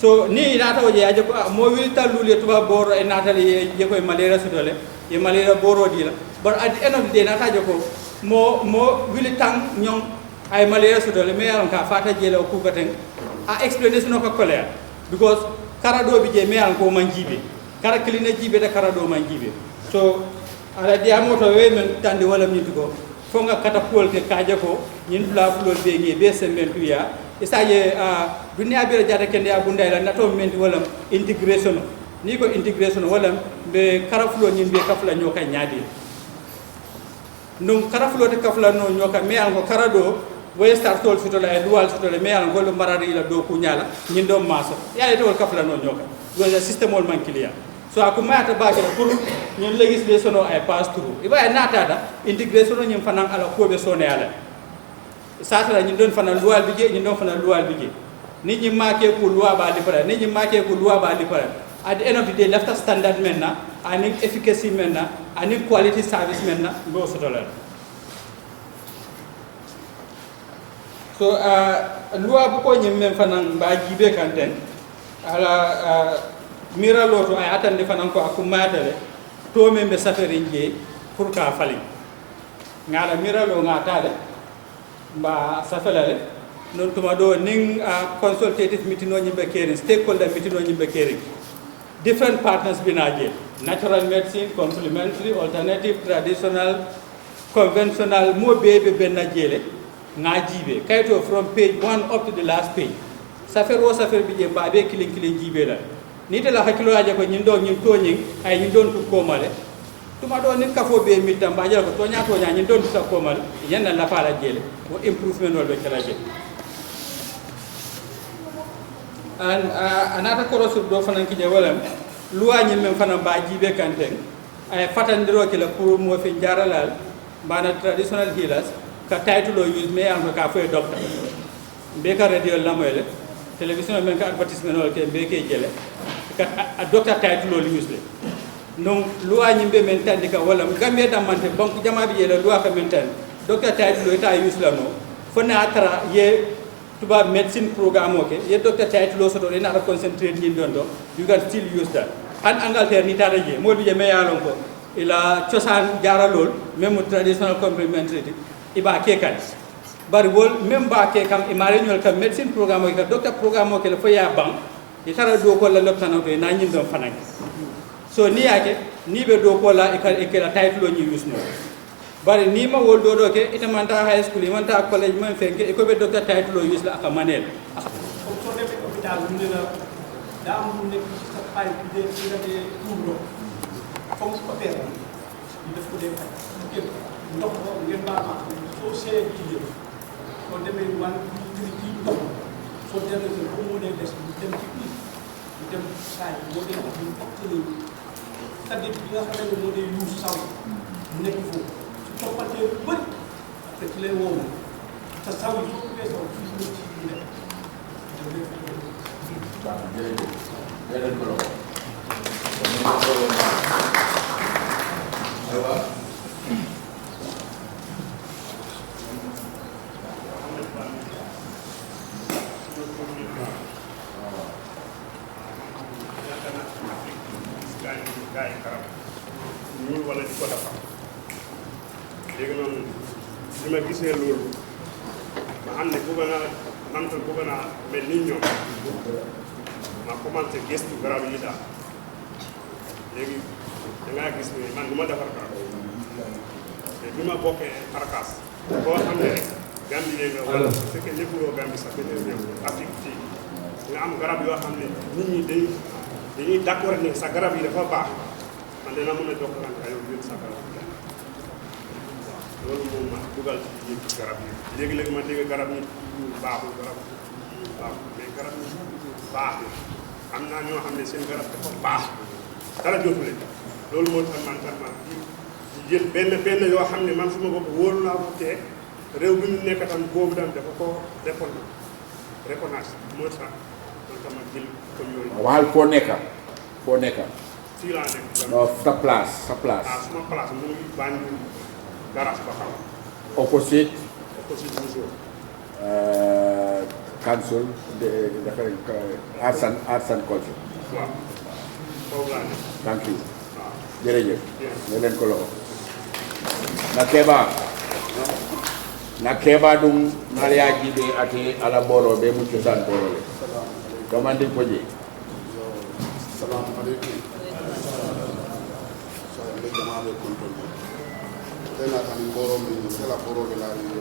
so ni nata waje aje ko mo wi talule tuba boro e natali je ko malaria sudole e malaria boro dila but at the end of the day nata je ko mo wili tang nyong ay malaria sudole me yaron ka fata je la ko gaten a explanation ko kolea because karado bi je me yaron ko manjibe kara clean jibe da karado manjibe so ala dia moto we men tandi wala mi ko fonga kata pol ke kaje ko nyin fla flol be ngi be sementu ya isaje dunia bi jada kende abunda ila nato menti wala integration ni ko integration wala be karaflo ni be kafla nyoka nyaadi num karaflo te kafla no nyoka me an ko karado boy start tol suto la dual suto le me an ko marari la do ku nyala nyin do maso ya to kafla no nyoka wala system wol man kilia so akuma ta ba pour ñun legislation ay pass through iba nata da integration ñim fanan ala ko be sone ala satara ñi don fana loi bi je ñi don fana loi bi je ni ñi make ko loi ba li para ni ñi make ko loi ba li para at the end of the day left standard menna ani efficacy menna ani quality service menna go sotola so loi bu ko ñi men fana ba jibe kanten ala mira loto ay atande fana ko akumatale to membe safari je pour ka fali ngala mira lo ngatale ba safelale non tuma do ning consultative meeting no nyimbe kering stakeholder meeting no nyimbe kering different partners binaje natural medicine complementary alternative traditional conventional mo bebe benna jele nga jibe kayto from page 1 up to the last page safere o safere bi je mbabe kilin jibe la ni te la hakilo aja ko nyin do nyin to nyin ay nyin don tu ko male tuma do nin kafo be mi tamba jala ko to nya nyin don tu sa ko male yanna la fala jele o improvement wal be kala jele and anata korosu do fanan ki je walam loi nyin men fanan ba jibe kanten ay fatandiro ki la pour mo fi jaralal bana traditional healers ka title use me an ka fo doctor be ka radio la moyle television men ka advertisement wala ke be ke jele ka a doctor title use le non loi nyimbe men tandi ka wala gambe da mante bank jama bi yele loi ka men tandi doctor title ta use la no fo na atra ye tuba medicine programme okay ye doctor title so do na concentrate ni dondo you can still use that an Angleterre ni tara je mo bi je me yalon ko ila ciosan jaralol même traditional complementary iba ke kan bari wol même ba ke kam imare ñol kam medicine programme ko docteur programme ko le fa ya bang itara do ko la loptana to na ñim do fanak so ni yake ni be do ko la e la title ñi use no bari ni ma wol do ke itamanta high school imanta college man fenke e ko be docteur title use la aka manel so de hôpital ñu la da am nek sa pay de ci la de touro comme opéra ñu def ko dé fay ndox bo ngeen ba ma so sé ci jëf so démé wan ci ndox so démé ko mo dé dess ñu dem ci bi ñu dem say mo dé ñu tëlé tadé bi nga xamné mo dé yu saw nek fu ci topaté bëri té ci lay wo ta saw yi ko bé saw ci ñu ci nek wala di ko defar léegi noonu li ma gisee loolu ma xam ne bëgg naa man tam bëgg naa mel ni ñoom ma commencé gëstu garab yi daal léegi da ngaa gis ne man du ma defar garab te bi ma bokkee Arcas boo xam ne rek Gambie nga wala su fekkee nekkuloo Gambie sax beneen réew Afrique fii nga am garab yoo xam ne nit ñi dañuy d'accord ne sa garab yi dafa baax man dina mën a jokkalante ak yow jël sa garab loolu moom ma dugal ci garab yi léegi-léegi ma dégg garab yi baaxul garab waaw mais garab yi baax na am naa ñoo xam ne seen garab dafa baax dara jotu leen loolu moo tax man di jël benn yoo xam ne man suma bopp wóolu naa ko te réew bi ñu nekk tam boobu tam dafa ko defoon reconnaissance moo tax man tam ma jël comme yooyu. waxal foo nekk. fii laa nekk. non sa place. ah suma place mu ngi Banjul garage ba xaw. opposite Mousso. council dafa arts and culture. waaw foofu laa nekk. thank you. waaw jërëjëf. ne leen ko loxo. na keba dum naliya jibe ati ala boro be mu cosaan boro le domandi ko je. Assalamu alaikum. So le jama be konton. Tena tan boro mi sela boro be la ni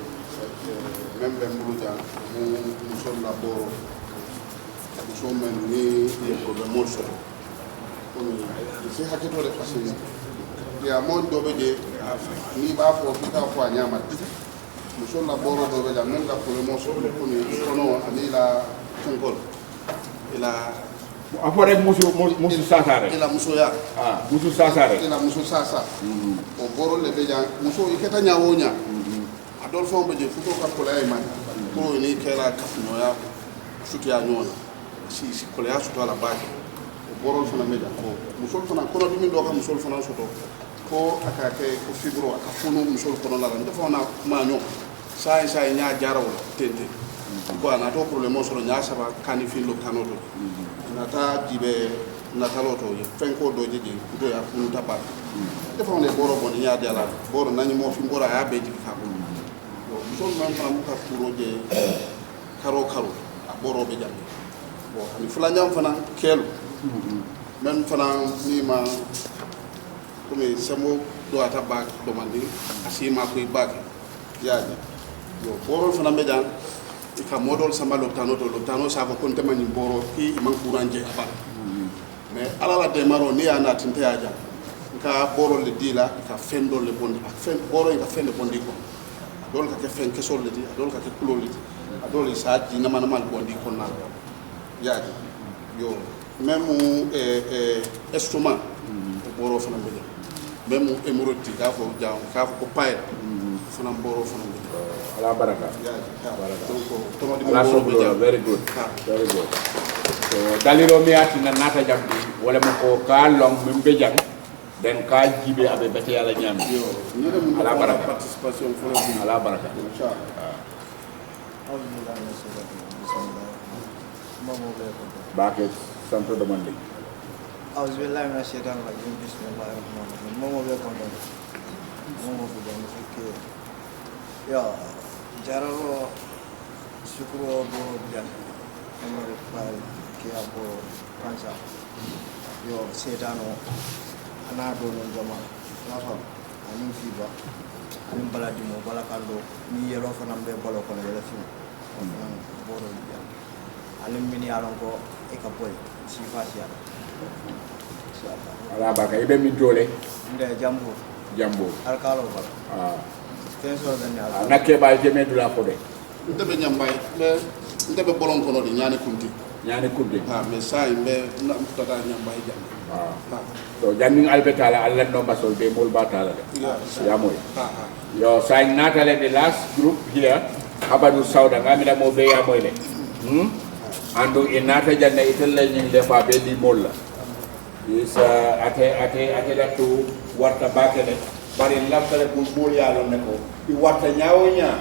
membe mbuluja mu son la boro. So men ni ko be moso. Kono ci hakito de fasini. Ya mon do be je ni ba fo fita fo nyama. Muso la boro do be la men la ko moso ko ni kono ani la tenkol. Ila afore musu sasare ila muso ya musu sasare ila muso sasa o boro le beja muso iketa nyawonya adolfo mbeje futo ka kola ay man ko ni kera kafno ya sutu ya nyona si kola ya sutu ala baki o boro fana meja ko muso fana kono dimi do ka muso fana suto ko akake ko fibro aka funu muso kono la ndafa na manyo sai nya jaraw tente ko ana to problème so nya saba kani fil lo kanoto nata jibe nata loto ye fenko do jeje kudo ya kunu taba defa on le boro bon nya dala boro nani mo fi boro ya be jiki ka ko so man fa mu ka kuro je karo a boro be jam bo ani fula nyam fana kelu men fana ni ma ko me samo do ata bak do mandi asima koy bak yaji yo borol fana medan ka modol sama loptano sa ko konte mani boro ki man kuranje abal mais ala la demaro ni ana tinte aja ka borol le dila ka fendol le bondi ak fen boro ka fende bondi ko dol ka ke fen ke sol le di dol ka ke kulol le dol sa ji na man mal bondi ko na yaji yo même instrument boro fana medan même émeraude ka fo jaam ka fo ko pay fana boro fana ala baraka donc ala soblo very good very good so daliro mi atina nata jambi wala mo ko ka long min be jang den ka jibe abe bete yalla nyam ala baraka participation fo ala baraka baake santo demande Auzubillahi minasyaitonir rajim. Bismillahirrahmanirrahim. Momo be konton. Momo be jang fikke. Ya, jararo syukuro bo jang. Amare fal ke abo kansa. Yo setano ana do non jama. Nafa ani fiba. Ani baladi mo balakando ni yero fanam be bolo kono yela fi. Onan boro jang. Ani mini alon ko e kapoy sifasia. ala baka ibe min tole nde jambo alkalo bala tenso dani ala nakke ba jeme dula ko de ndebe nyambay mais ndebe bolon kono di ñane kunti ha mais say mais na tata nyambay jam ha to janning albetala alla no basol be mol batala de ya moy yo say natale the last group here habadu sauda ngamira mo be ya moy le ando inata janne itelle ñing defa be di mol la is ate latu warta bakele bari laftale pour bol yalo ne ko i warta nyaawonya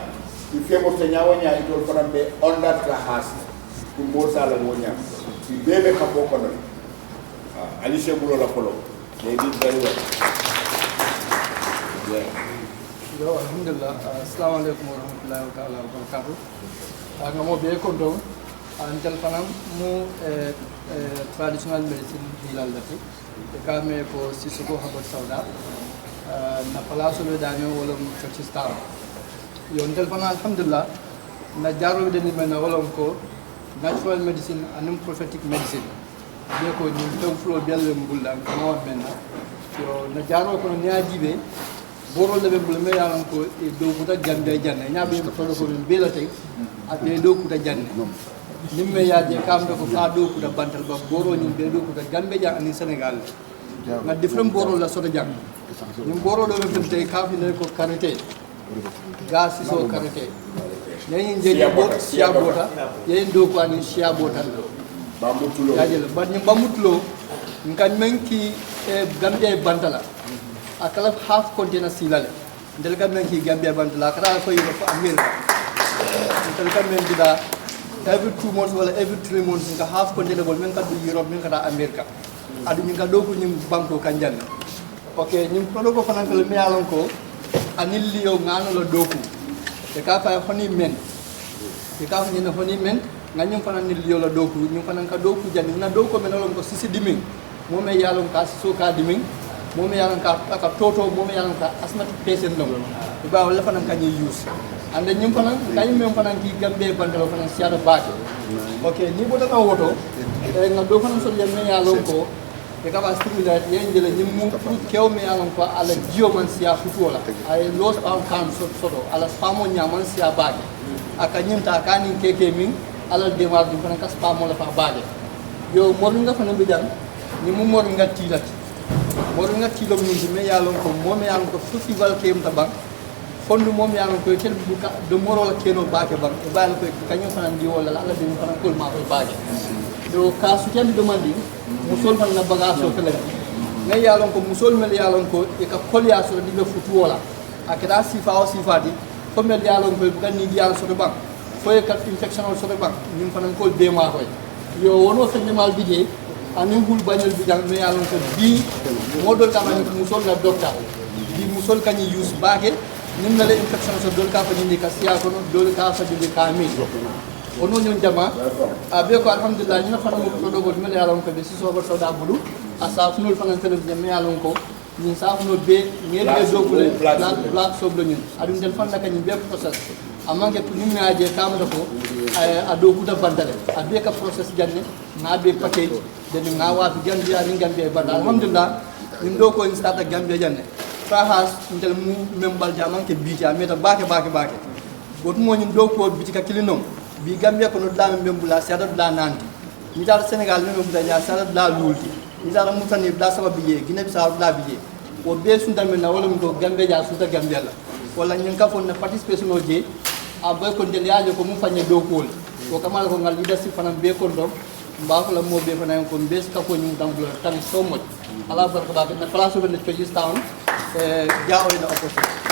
i femo te nyaawonya i tol farambe on that class pour bol sala wonya i bebe ka boko no ali shebulo la polo they did very well yeah yo alhamdulillah assalamu alaikum warahmatullahi ta'ala wabarakatuh ngamo be ko do an fanam mu traditional medicine hilal lati e kame ko sisugo habat sauda na palaso be danyo wala chochistar yon fana alhamdulillah na jaro de ni mena wala ko natural medicine and prophetic medicine be ko ni taw flo belle mbulla ko menna yo na jaro ko ni ajibe boro le be mbul me yalan ko e do buta jande janne nyaabe ko to ko bela tay ak e do kuta janne nimme yaaje kambe ko fa do kuta bantal ba boro ni be do kuta gambe jang ani Senegal na different boro la soto jang nim boro do be fente kafi le ko karité ga siso karité nyen jeje bo sia bota yen do ko ani sia bota bamutulo yaaje le ban bamutulo nkan menki e gambe bantala akala half container silale ndel kam menki gambe bantala kara ko yiro ko America ndel kam men dida every 2 months wala every 3 months nga half container bol men kaddu Europe men kada America adu ñu nga do ko ñim banko kanjan okay ñim prodo ko fanan ko me yalon ko anil liyo ngano la doku te ka fa honi men te ka fa ñina honi men nga ñim fanan nil liyo la doku ñim fanan ka doku jan na doko men lon ko sisi dimin mo me yalon ka so ka dimin mo me yalon ka toto mo me yalon ka asthmatic patient lon ba wala fanan ka ñi use ande ñim fanan kay mem fanan ki gambe bandalo fanan siada baake okay ni bo dana woto e nga do fanan so le me yalon ko e ka ba stimulate yen jele ñim mu kew me yalon ko ala jio man sia futuola ay lost am kan soto ala spamo nyaman sia baake aka ñimta kani keke min ala demar du fanan ka spamo la fa baake yo mo nga fanan bi jang ni mu mo nga tilat mo nga tilom ni me yalon ko mo me yalon ko festival kem ta bang fondu mom yalon ko kel bu ka de moro la keno baake bang e bayal ko kanyo fanan di wala ala de fanan kol ma ko baake do ka su ken demandi musol fan na bagaso fele ngay yalon ko musol mel yalon ko e ka kol ya so di be futu wala akada sifa o sifati ko mel yalon ko bu kan ni di yalon so do bang fo e ka infection so do bang nim fanan kol be ma ko yo wono sa nimal bidé anin hul bañal bi jang me yalon ko bi modol kamani musol na docteur bi musol kanyi use baake nim na le infection so dol ka fa ni ka siya ko dol ka fa di ka mi ono ñun jama abe ko alhamdulillah ñu fa mo do do mel yalon ko be si so ba so da bulu asa funul fa nan tele me yalon ko ni sa no be ngel be do kule black sob ñun adum del fan naka ñi be process amanke pour ñu ngaaje kam ko a do kuta bandale a be ka process janne na be package de nga wa bi gambia ni gambia banda alhamdulillah ñun do ko start ak gambia janne trahas ndel mu membal jamanke bi ja meta baake bot mo ñun do ko bi ci ka kilinom bi gambia ko no dame membula sada da nanti ni dal senegal no mu da ya sada da lulti ni dal mu tani da sababu ye gine bi sa da bi ye o be sun dal na wala mu ko gambia ja su ta gambia la wala ñun ka fon na participation o je a boy ko ndel yaaje ko mu fagne do ko ko kamal ko ngal leadership fanam be ko ndom mbaax la mo be fanam ko bes ka ko ñu dambula tan so much ala barka ba na place of the Pages town jaaw ina opportunity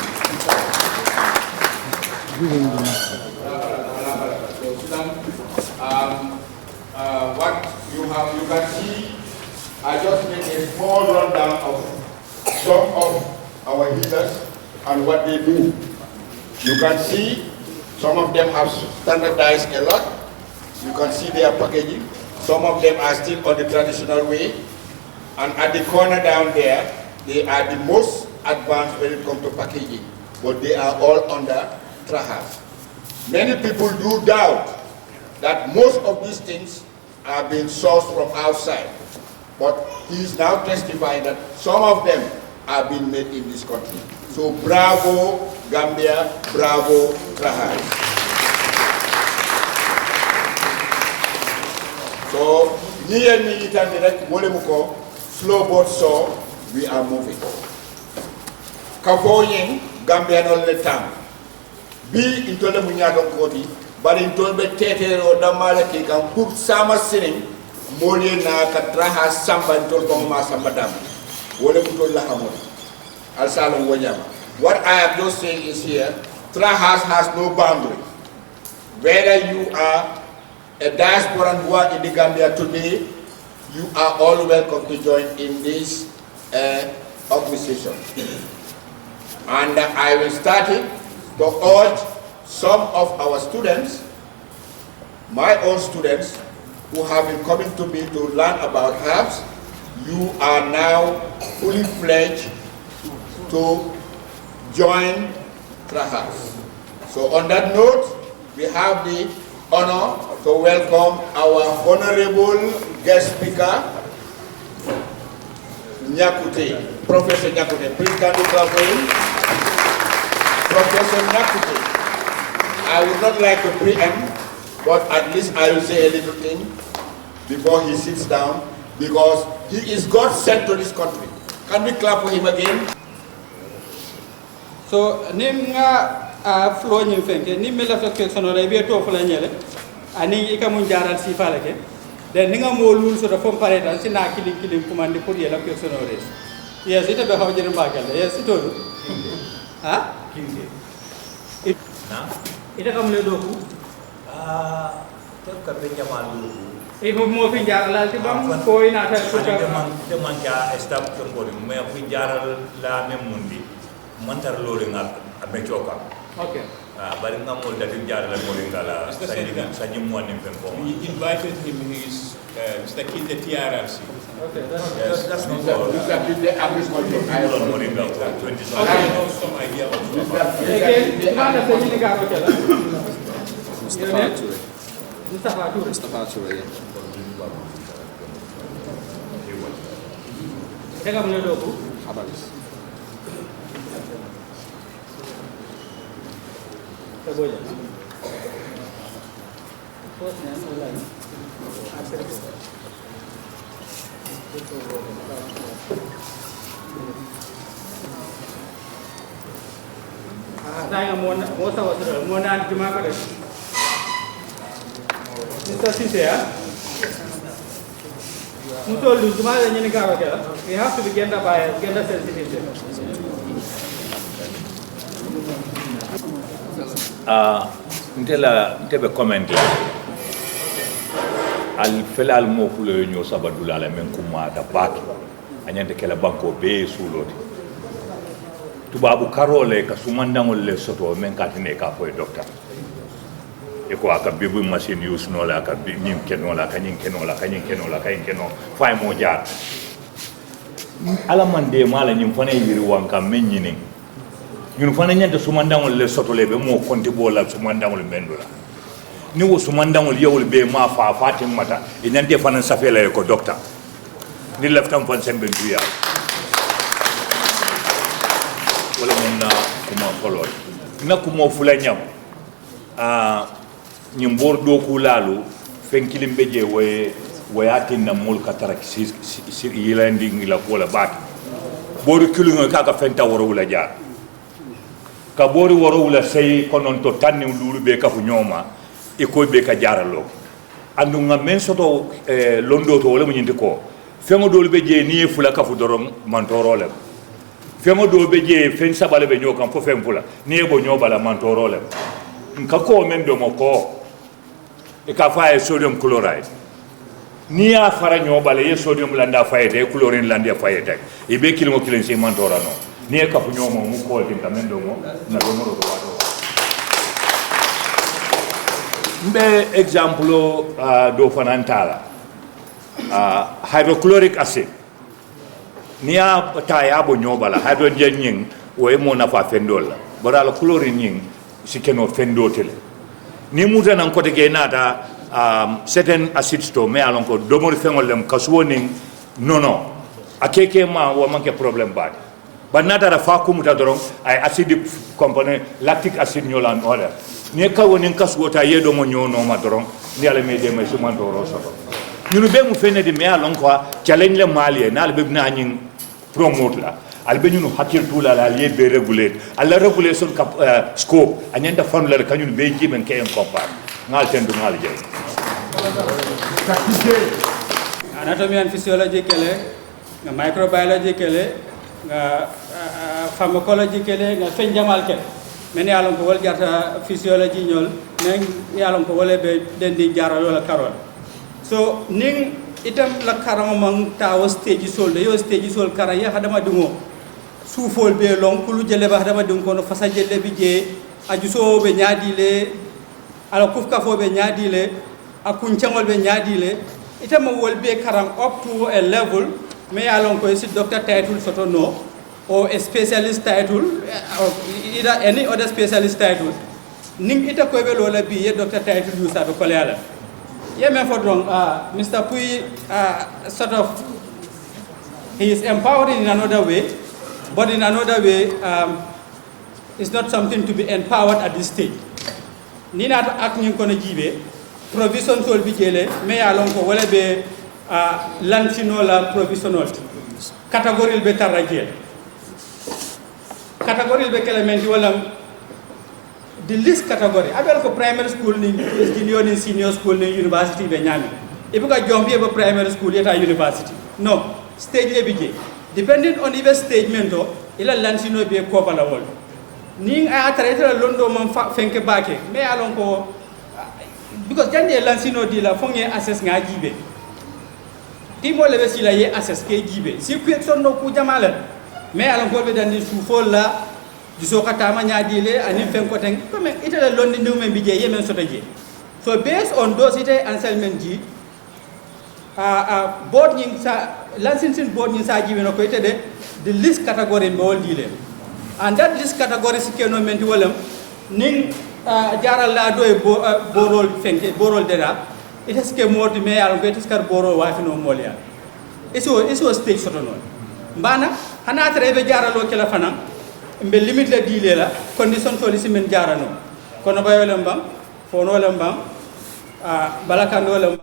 what you can see, I just made a small rundown of some of our healers and what they do. You can see some of them have standardized a lot. You can see their packaging. Some of them are still on the traditional way. And at the corner down there, they are the most advanced when it comes to packaging. But they are all under Trahas. Many people do doubt that most of these things are being sourced from outside. But he is now testifying that some of them are being made in this country. So bravo Gambia, bravo Trahas. So near me direct Molemuko, slow but so we are moving. Kafoyin Gambia no letam. Bi intole munyadon kodi bari intolbe tetero damale ki kan pour sama sining moli na ka traha samba intol ko ma samba dam wole mutol la xamol al salon wonyama. What I am just saying is here, Trahas has no boundary. Whether you are a diasporan who are in the Gambia today, you are all welcome to join in this organization. And I will start it to urge some of our students, my own students, who have been coming to me to learn about herbs. You are now fully fledged to join Trahas. So on that note, we have the honor to welcome our honorable guest speaker, Nyakute, Professor Nyakute. Please can you clap for him? Professor Nyakute. I would not like to preempt, but at least I will say a little thing before he sits down, because he is God sent to this country. Can we clap for him again? So, nimga flow ni fenke, ni mela question ora be to fala nyele, ani ikamun jaral si fala ke. Den ninga mo lul so da fom pare tan sina kilim commande pour yela question ora. Yes, ita be hawjere mbagal. Yes, ito do. Ha? Kinge. Na? Ita kam le do ku? Tem ka be jamal lu. E mo fi jaral ti bam ko ina ta ko ka. Te man ja stop to ngori me fi jaral la mem mundi. Mantar lori ngal abe choka. Okay. Bari nga mo dati jaral mo ngala sa nyim mo nim pen ko. We invited him, he's Mr. Kinde TRRC. Okay, that's not all. Mr. Kinde agriculture. I know some idea also about again, mana sa ni ka ko kala. Mustafa Ture. Tega mo do ko. Habalis. Tagoya. First name wala. Saya mo sa wasra mo na juma ka rin. Mr. Cynthia. Muto lu juma la ni ka ka. We have to be gender bias, gender sensitive. Ntebe comment la al felal mo fulo nyo sabadula la men kuma da baki anyande kala banko be suloti tubabu karole ka sumandangol le soto men katine ka foy docteur e ko aka bibu machine use no la ka nim keno la ka nyin keno la ka nyin keno la ka nyin keno fay mo jaar ala mande mala nyim fana yiri wanka men nyini ñun fana ñanta sumandangol le sotole be mo konti bola sumandangol mendola ni wo sumandangol yewul be ma fa fatim mata e ñante fana safela ko docteur ni leftam fan sembe duya wala mun na kuma folol na kuma fula ñam ñim bor do ku lalu fenkilim beje wayatin na mul katara si yilandi ngila kola bat boru kilunga kaka fenta woro wala jaar ka boru woro wala sey konon to tanni lulu be ka fu ñoma e ko be ka jaaralo andu nga men soto londo to wala mo ñindi ko fengo dol be je ni fula ka fu dorom mantorole fengo dol be je fen sabale be ñokam fo fen fula ni bo ñobala mantorole ka ko men do mo ko e ka fa e sodium chloride ni ya fara ñobale ye sodium landa fayete chlorine landa fayete e be kilimo kilen se mantora no ni e ka fu ñomo mu ko tin kamen do mo na do mo do wato mbe exemple do fanantala hydrochloric acid ni ya ta ya bo ñobala hydrogen ñing o e mo na fa fendol bara la chlorine ñing sikeno fendotele ni muta nan kote ge nata certain acids to me alon ko domori fengol lem kasuwoning nono akeke ma wo manke problem bad nata da fa kumuta doron ay acidic component lactic acid nyolan order ni ka wonin kasuwota yedo mo nyono ma doron ni ala me de me sumanto roso ñunu be mu fene de me alon ko challenge le malier na be na ñing promote la albe ñunu hakil tula la lié be regulate alla regulation cap scope anyanda fanu la kanyun be jiben ke en compare ngal tendu ngal jey anatomy and physiology kele nga microbiology kele nga pharmacology kele nga fenjamal kele men yalon ko wal jarta physiology ñol men yalon ko wala be dendi jaral wala karol so ning itam la karama man tawo stage sol de yo stage sol kara ya hadama dungo suufol be long kulu jele ba hadama dum kono fasa jelle bi je aju so be nyaadile ala kufka fo be nyaadile akun changol be nyaadile itam wol be karam up to a level me alon ko si doctor title soto no or a specialist title or either any other specialist title ning ita ko be lola bi ye doctor title yu sa be ko leala ye me for drong Mr. Pui sort of he is empowering in another way. But in another way, it's not something to be empowered at this stage. Nina acting kono jibe provision sol bi jele me alon ko wala be lantino la provisional category be tarajel category be elementi wala the least category abel ko primary school ni junior ni senior school ni university be nyami e buka jombi be primary school eta university no stage le bi je depending on even stage mento ila lansino be ko bala wol ni a traité londo man fenke bake me alon ko because jande lansino di la fonge assess nga jibe timo le sila ye assess ke jibe si question no ku jamala me alon ko be dandi su fol la di so kata ma nyaadile ani fenko ten comme itala londi new men bije yemen sotaje so based on those ite enseignement ji board ñing sa licensing board ñing sa jibe no ko ite de the list category be wol dile and that list category sikeno menti wolam ning jaral la doy borol fenke borol deda it is ke modi me yal ko tis kar boro wa fino molia iso stage soto non mbana hana trebe jaralo ke la fana mbe limite la dile la condition to lisi men jarano kono bayolam bam fono lam bam balakando lam